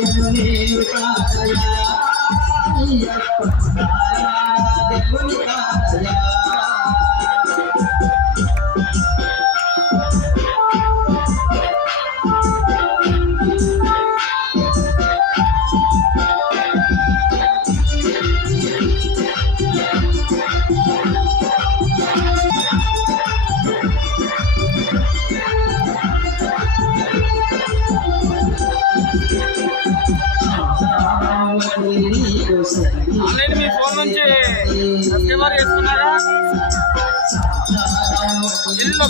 Hallelujah. నేను కాదయా అయ్యప్ప దేవుని కాదయా ఆల్రెడీ మీ ఫోన్ నుంచి సబ్స్క్రైబర్ చేసుకున్నారా? ఇల్లు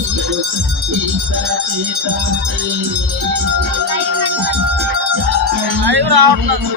లైవ్ రావట్లేదు.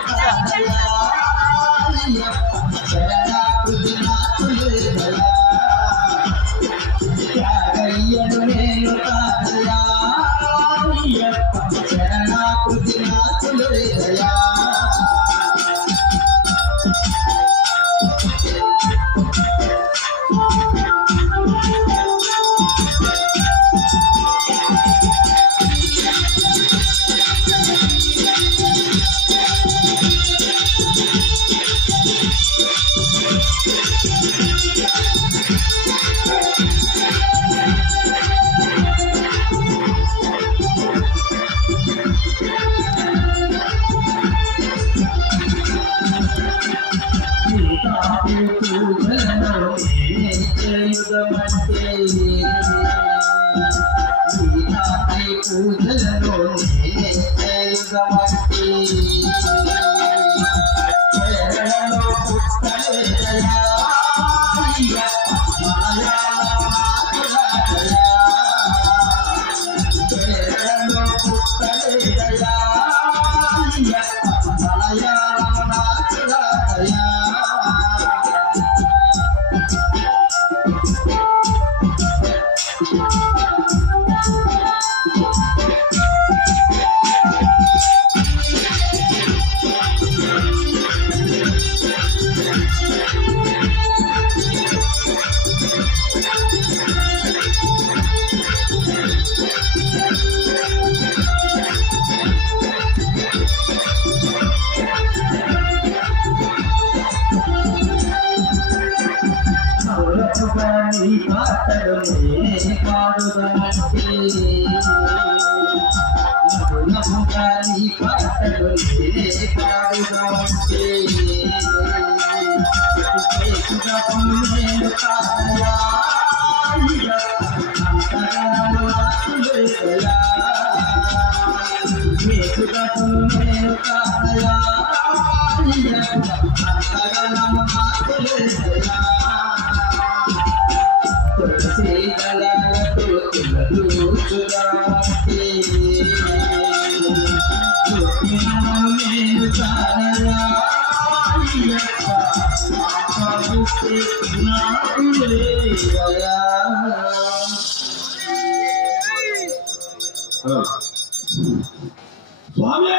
స్వామి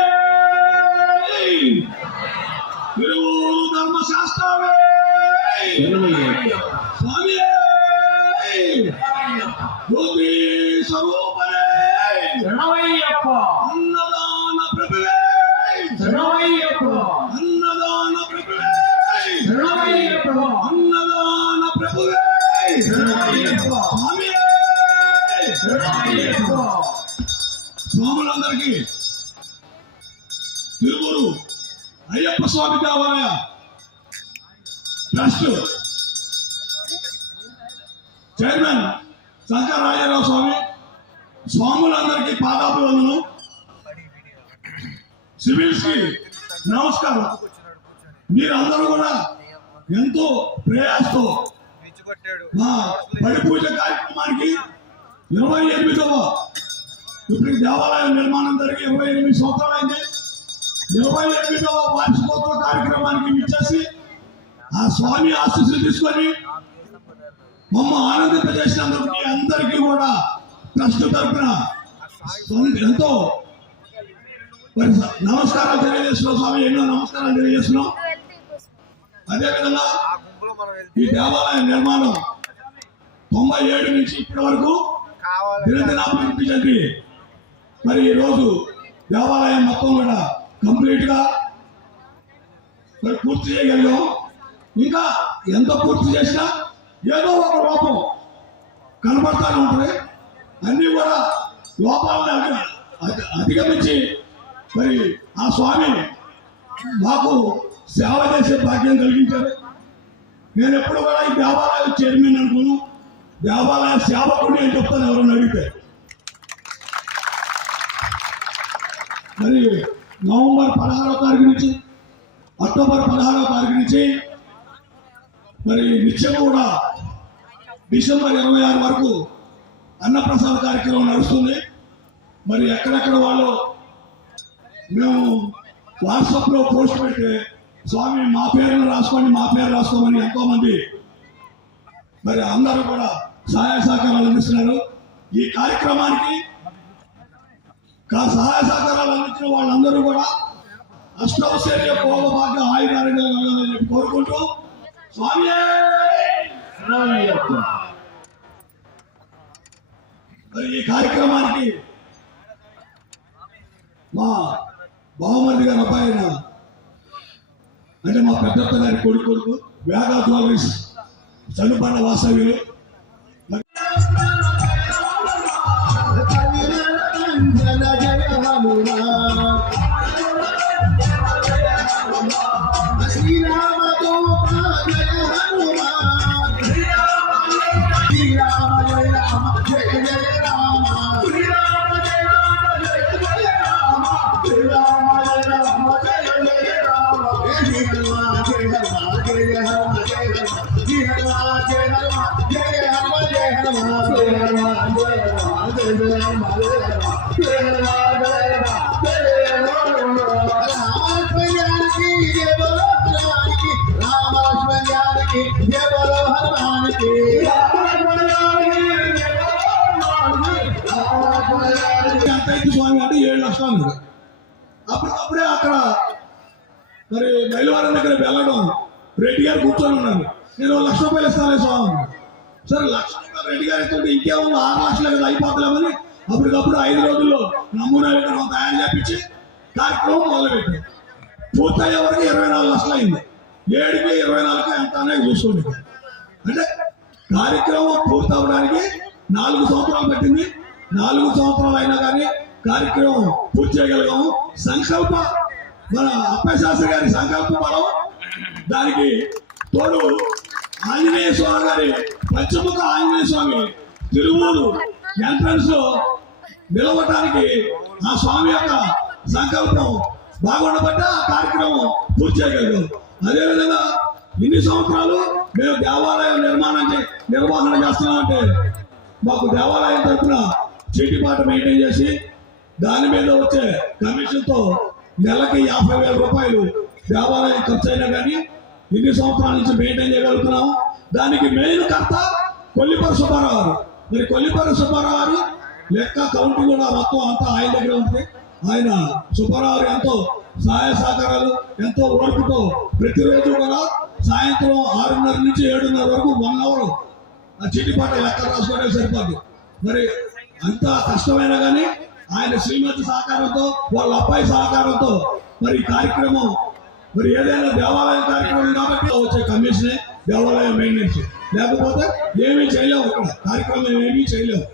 తిరువూరు ధర్మశాస్త్రమే స్వామి జ్యోతి స్వరూపనే అన్నదాన ప్రభువే అన్నదాన ప్రభువే అన్నదాన ప్రభువే స్వామి స్వాములందరికీ తిరువురు అయ్యప్ప స్వామి దేవాలయ ట్రస్ట్ చైర్మన్ శంకర రాజారావు స్వామి స్వాములందరికీ పాదాభివందనం, సివిల్స్ కి నమస్కారం. మీరందరూ కూడా ఎంతో ప్రయాసతో మా బడి పూజ కార్యక్రమానికి 28వ ఇప్పటికి దేవాలయం నిర్మాణం జరిగి 28 సంవత్సరాలైంది. 28వ వార్షికోత్సవ కార్యక్రమానికి విచ్చేసి ఆ స్వామి ఆశీస్సులు తీసుకొని మమ్మ ఆనందింపజేసినందుకు మీ అందరికీ కూడా ట్రస్ట్ తరఫున ఎంతో నమస్కారాలు తెలియజేస్తున్నాం. స్వామి ఎన్నో నమస్కారాలు తెలియజేస్తున్నాం. అదేవిధంగా ఈ దేవాలయ నిర్మాణం 97 నుంచి ఇప్పటి వరకు దినదినాభివృద్ధి చెంది మరి ఈ రోజు దేవాలయం మొత్తం కూడా కంప్లీట్ గా మరి పూర్తి చేయగలిగాం. ఇంకా ఎంత పూర్తి చేసినా ఏదో ఒక లోపం కనబడతానే ఉంటుంది. అన్నీ కూడా లోపాలను అధిగమించి మరి ఆ స్వామి మాకు సేవ చేసే భాగ్యం కలిగించారు. నేను ఎప్పుడు కూడా ఈ దేవాలయ చైర్మన్ అనుకోను, దేవాలయ సేవకుడిని అని చెప్తాను ఎవరైనా అడిగితే. మరి నవంబర్ 16వ తారీఖు నుంచి అక్టోబర్ 16వ తారీఖు నుంచి మరి నిత్యం కూడా డిసెంబర్ 26 వరకు అన్నప్రసాద కార్యక్రమం నడుస్తుంది. మరి ఎక్కడెక్కడ వాళ్ళు మేము వాట్సాప్లో పోస్ట్ పెట్టి స్వామి మా పేరును రాసుకోండి, మా పేరు రాసుకోమని ఎంతో మంది మరి అందరూ కూడా సహాయ సహకారాలు అందిస్తున్నారు. ఈ కార్యక్రమానికి సహాయ సహకారాలు అందించిన వాళ్ళందరూ కూడా అష్టౌశ్వర్య భోగభాగ్య ఆయుధాలు కోరుకుంటూ స్వామి మరి ఈ కార్యక్రమానికి మా బావమరిది గారి అబ్బాయి అంటే మా పెద్దత్త గారి కొడుకు వేగా జ్యువెలరీస్ చనుబండ వాసవ్యులు స్వామి అంటే 7 లక్షలు. అప్పుడే అక్కడ మరి మైలవరం దగ్గర వెళ్ళడం రెడ్డి గారు కూర్చొని ఉన్నారు. నేను 1 లక్ష రూపాయలు ఇస్తానే స్వామి. సరే 1 లక్ష రూపాయలు రెడ్డి గారు ఇస్తుంటే ఇంకేమో 6 లక్షలు కదా అయిపోతలేమని అప్పటికప్పుడు 5 రోజుల్లో నమూనా విగ్రహం తయారు చేపించి కార్యక్రమం మొదలుపెట్టాం. పూర్తయ్యే వరకు 24 లక్షలు అయింది. 7కి 24కి ఎంత అనేది చూసుకోండి. అంటే కార్యక్రమం పూర్తవడానికి 4 సంవత్సరాలు పట్టింది. 4 సంవత్సరాలు అయినా కానీ కార్యక్రమం పూర్తి చేయగలిగాము. సంకల్ప మన అప్పయ్య శాస్త్రి గారి సంకల్ప బలం, దానికి తోడు ఆంజనేయ స్వామి గారి పంచముఖ ఆంజనేయ స్వామి తిరుమూరు ఎంట్రన్స్ లో నిలవటానికి ఆ స్వామి యొక్క సంకల్పం బాగుండబట్ట ఆ కార్యక్రమం పూర్తి చేయగలిగాం. అదేవిధంగా ఇన్ని సంవత్సరాలు మేము దేవాలయం నిర్వహణ చేస్తున్నామంటే మాకు దేవాలయం తరఫున చీటిపాట మెయింటైన్ చేసి దాని మీద వచ్చే కమిషన్తో నెలకి 50,000 రూపాయలు దేవాలయం ఖర్చు అయినా కానీ ఇన్ని సంవత్సరాల నుంచి మెయింటైన్ చేయగలుగుతున్నాము. దానికి మెయిన్ కర్త కొల్లిపరి సుబ్బారావు గారు. మరి కొల్లిపరి సుబ్బారావు గారు లెక్క కౌంట్ కూడా మొత్తం అంతా ఆయన దగ్గర ఉంటుంది. ఆయన సుబ్బారావు గారు ఎంతో సహాయ సహకారాలు ఎంతో ఓర్పుతో ప్రతిరోజు కూడా సాయంత్రం 6:30 నుంచి 7:30 వరకు 1 అవర్ ఆ చిట్టిపాట లెక్క రాసుకోవడం సరిపోదు. మరి అంత కష్టమైనా కానీ ఆయన శ్రీమతి సహకారంతో వాళ్ళ అబ్బాయి సహకారంతో మరి కార్యక్రమం మరి ఏదైనా దేవాలయం కార్యక్రమం కాబట్టి వచ్చే కమిషనే దేవాలయం మెయింటెనెన్స్, లేకపోతే ఏమీ చేయలేము. ఇక్కడ కార్యక్రమం ఏమీ చేయలేము.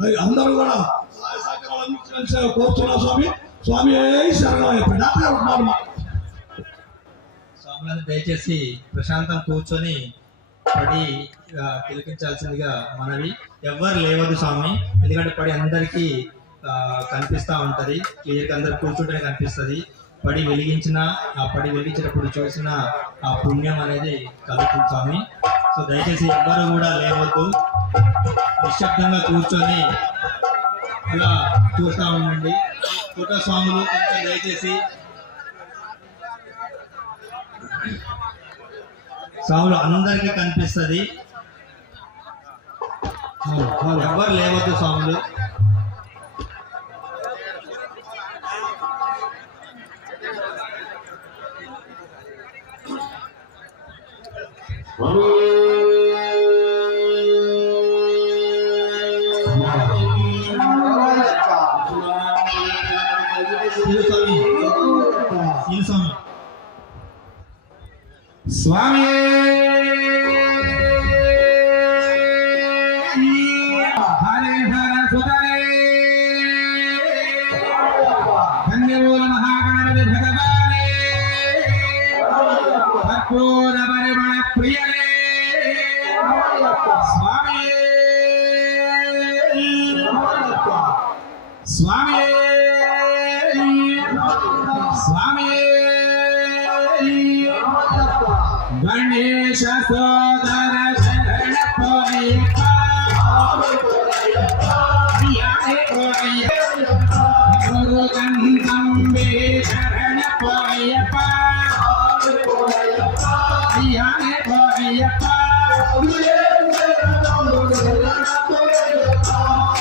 మరి అందరూ కూడా సహాయ సహకారాలు అందించాలని కోరుతున్నా స్వామి. స్వామి శరణం. స్వాములను దయచేసి ప్రశాంతం కూర్చొని పడి తిలకించాల్సిందిగా మనవి. ఎవ్వరు లేవదు స్వామి, ఎందుకంటే పడి అందరికీ కనిపిస్తూ ఉంటుంది. క్లియర్గా అందరు కూర్చుంటేనే కనిపిస్తుంది. పడి వెలిగించిన ఆ పడి వెలిగించినప్పుడు చూసిన ఆ పుణ్యం అనేది కలుగుతుంది స్వామి. సో దయచేసి ఎవ్వరు కూడా లేవద్దు, నిశ్శబ్దంగా కూర్చొని అలా చూస్తూ ఉండండి. ఫోటో స్వాములు కొంచెం దయచేసి స్వాములు అందరికీ కనిపిస్తుంది. ఎవరు లేవద్దు స్వాములు. స్వామి స్వామి హరిహర సుతరే ధన్యమూల మహాగణపతి భగవానే కర్పూర పరిమళ ప్రియనే స్వామి స్వామి స్వామి గణేశ సోదర శరణ పోయప్ప గురు గంధంబే శరణ పోయప్ప అయ్యానే పోయప్ప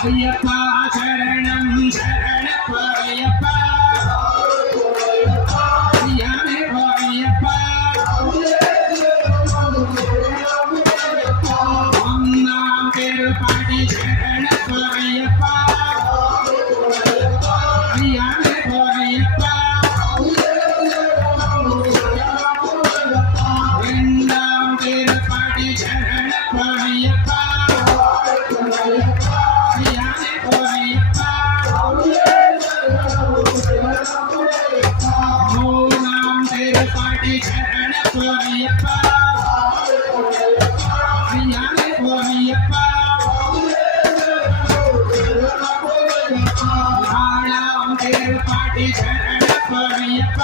అయ్యప్ప శరణం శరణ పోయప్ప అయ్యానే పోయప్ప పాటి శరణ పోయప్ప అయ్యానే పోయప్ప రెండాం పేరు పాటి శరణ పోయప్ప అయ్యానే పోయప్ప మూడాం పేరు పాటి శరణ పోయప్ప అయ్యానే పోయప్ప పాటి శరణ పోయప్ప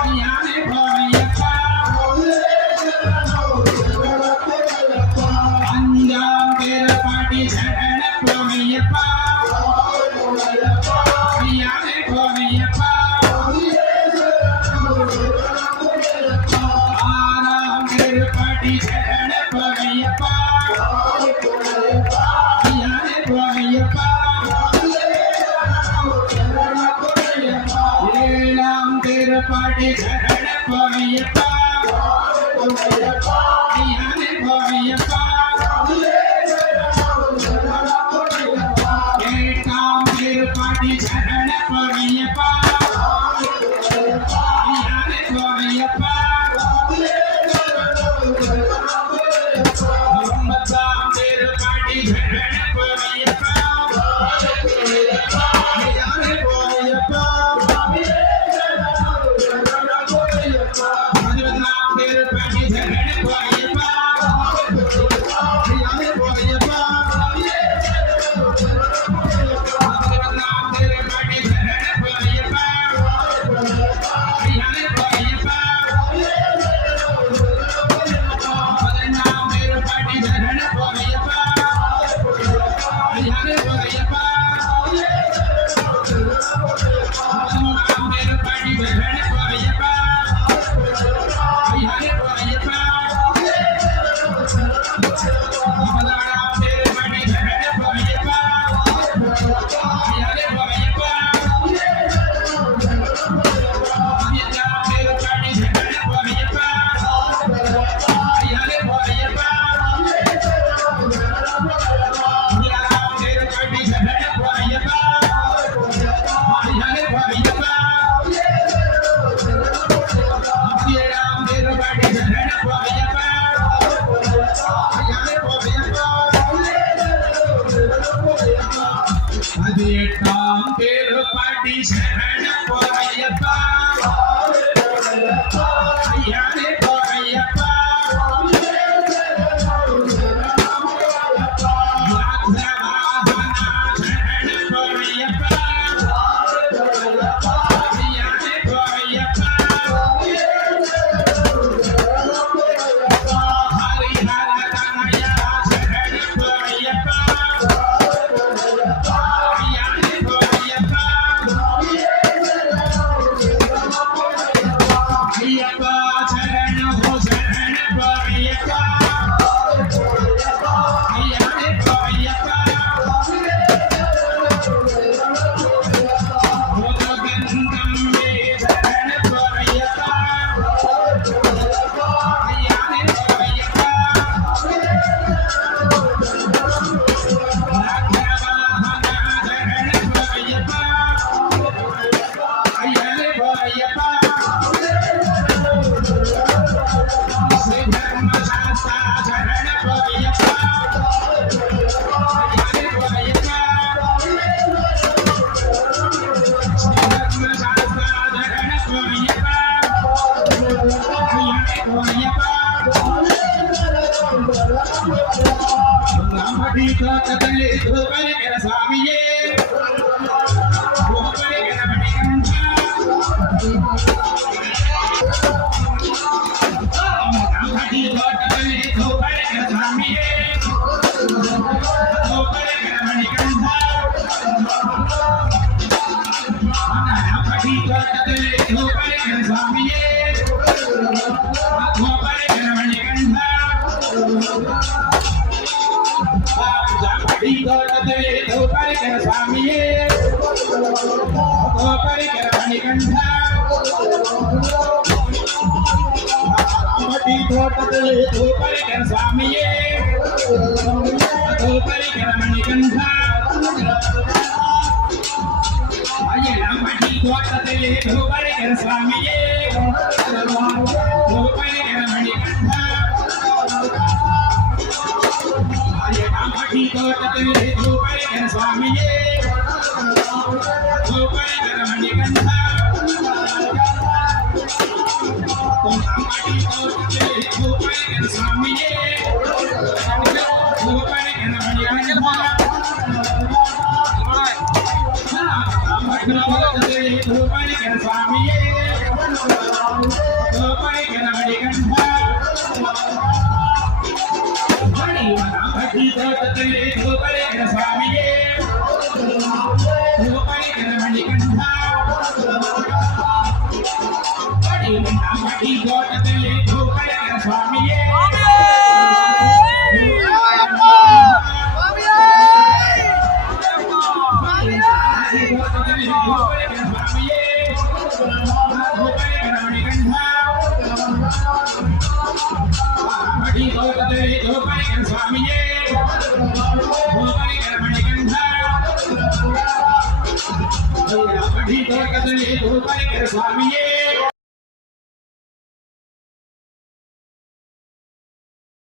అయ్యానే పోయప్ప అంజాం పేర పాటి శరణ పోయప్ప అయ్యానే పోయప్ప ఆరాం పేర పాటి శరణ పోయప్ప అయ్యానే పోయప్ప పాటి శరణ పోయప్ప అయ్యానే పోయప్ప ఏటాం పేరు పాటి శరణ పోయప్ప అయ్యానే పోయప్ప ఒంబతాం పేరు పాటి శరణ పోయప్ప అయ్యానే పోయప్ప అది ఎట్టాం పేరు పాటి శరణ పోయప్ప ಧೂಪರಿಕರ ಸ್ವಾಮಿಯೇ ಧೂಪರಿಕರ ಮಣಿಕಂಠ ಅಂಬಡಿ ತೋಟದಲ್ಲಿ ಧೂಪರಿಕರ ಸ್ವಾಮಿಯೇ ಧೂಪರಿಕರ ಮಣಿಕಂಠ ಅಂಬಡಿ ತೋಟದಲ್ಲಿ ಧೂಪರಿಕರ ಸ್ವಾಮಿಯೇ ಧೂಪರಿಕರ ಮಣಿಕಂಠ ಜಾಂಬಡಿ ತೋಟದಲ್ಲಿ ಧೂಪರಿಕರ ಸ್ವಾಮಿಯೇ ಧೂಪರಿಕರ ಮಣಿಕಂಠ ರಾಮಡಿ ತೋಟದಲ್ಲಿ ಧೂಪರಿಕರ ಸ್ವಾಮಿಯೇ ಧೂಪರಿಕರ ಮಣಿಕಂಠ ರಾಮಡಿ ತೋಟದಲ್ಲಿ ಧೂಪರಿಕರ ಸ್ವಾಮಿಯೇ ಧೂಪರಿಕರ ಮಣಿಕಂಠ ರಾಮಡಿ ತೋಟದಲ್ಲಿ ಧೂಪರಿಕರ ಸ್ವಾಮಿಯೇ ಧೂಪರಿಕರ ಮಣಿಕಂಠ ರಾಮಡಿ ತೋಟದಲ್ಲಿ ಧೂಪರಿಕರ ಸ್ವಾಮಿಯೇ ಧೂಪರಿಕರ ಮಣಿಕಂಠ ರಾಮಡಿ ಧೂಪರಿಕರ ಸ್ವಾಮಿಯೇ ಧೂಪರಿಕರ ಮಣಿಕಂಠ ರಾಮಡಿ ತೋಟದಲ್ಲಿ ಧೂಪರಿಕರ ಸ್ವಾಮಿಯೇ ಧೂಪರಿಕರ ಮಣಿಕಂಠ ರಾಮಡಿ ತೋಟದಲ್ಲಿ ಧೂಪರಿಕರ ಸ್ವಾಮಿಯೇ ರಾಮಡಿ ತೋಟದಲ್ಲಿ ಧೂಪರಿಕರ ಸ್ವಾಮಿಯೇ ಧೂಪರಿಕರ ಮಣಿಕಂಠ ರಾಮಡಿ ತೋಟದಲ್ಲಿ ಧೂಪರಿಕರ ಸ್ವಾಮಿಯೇ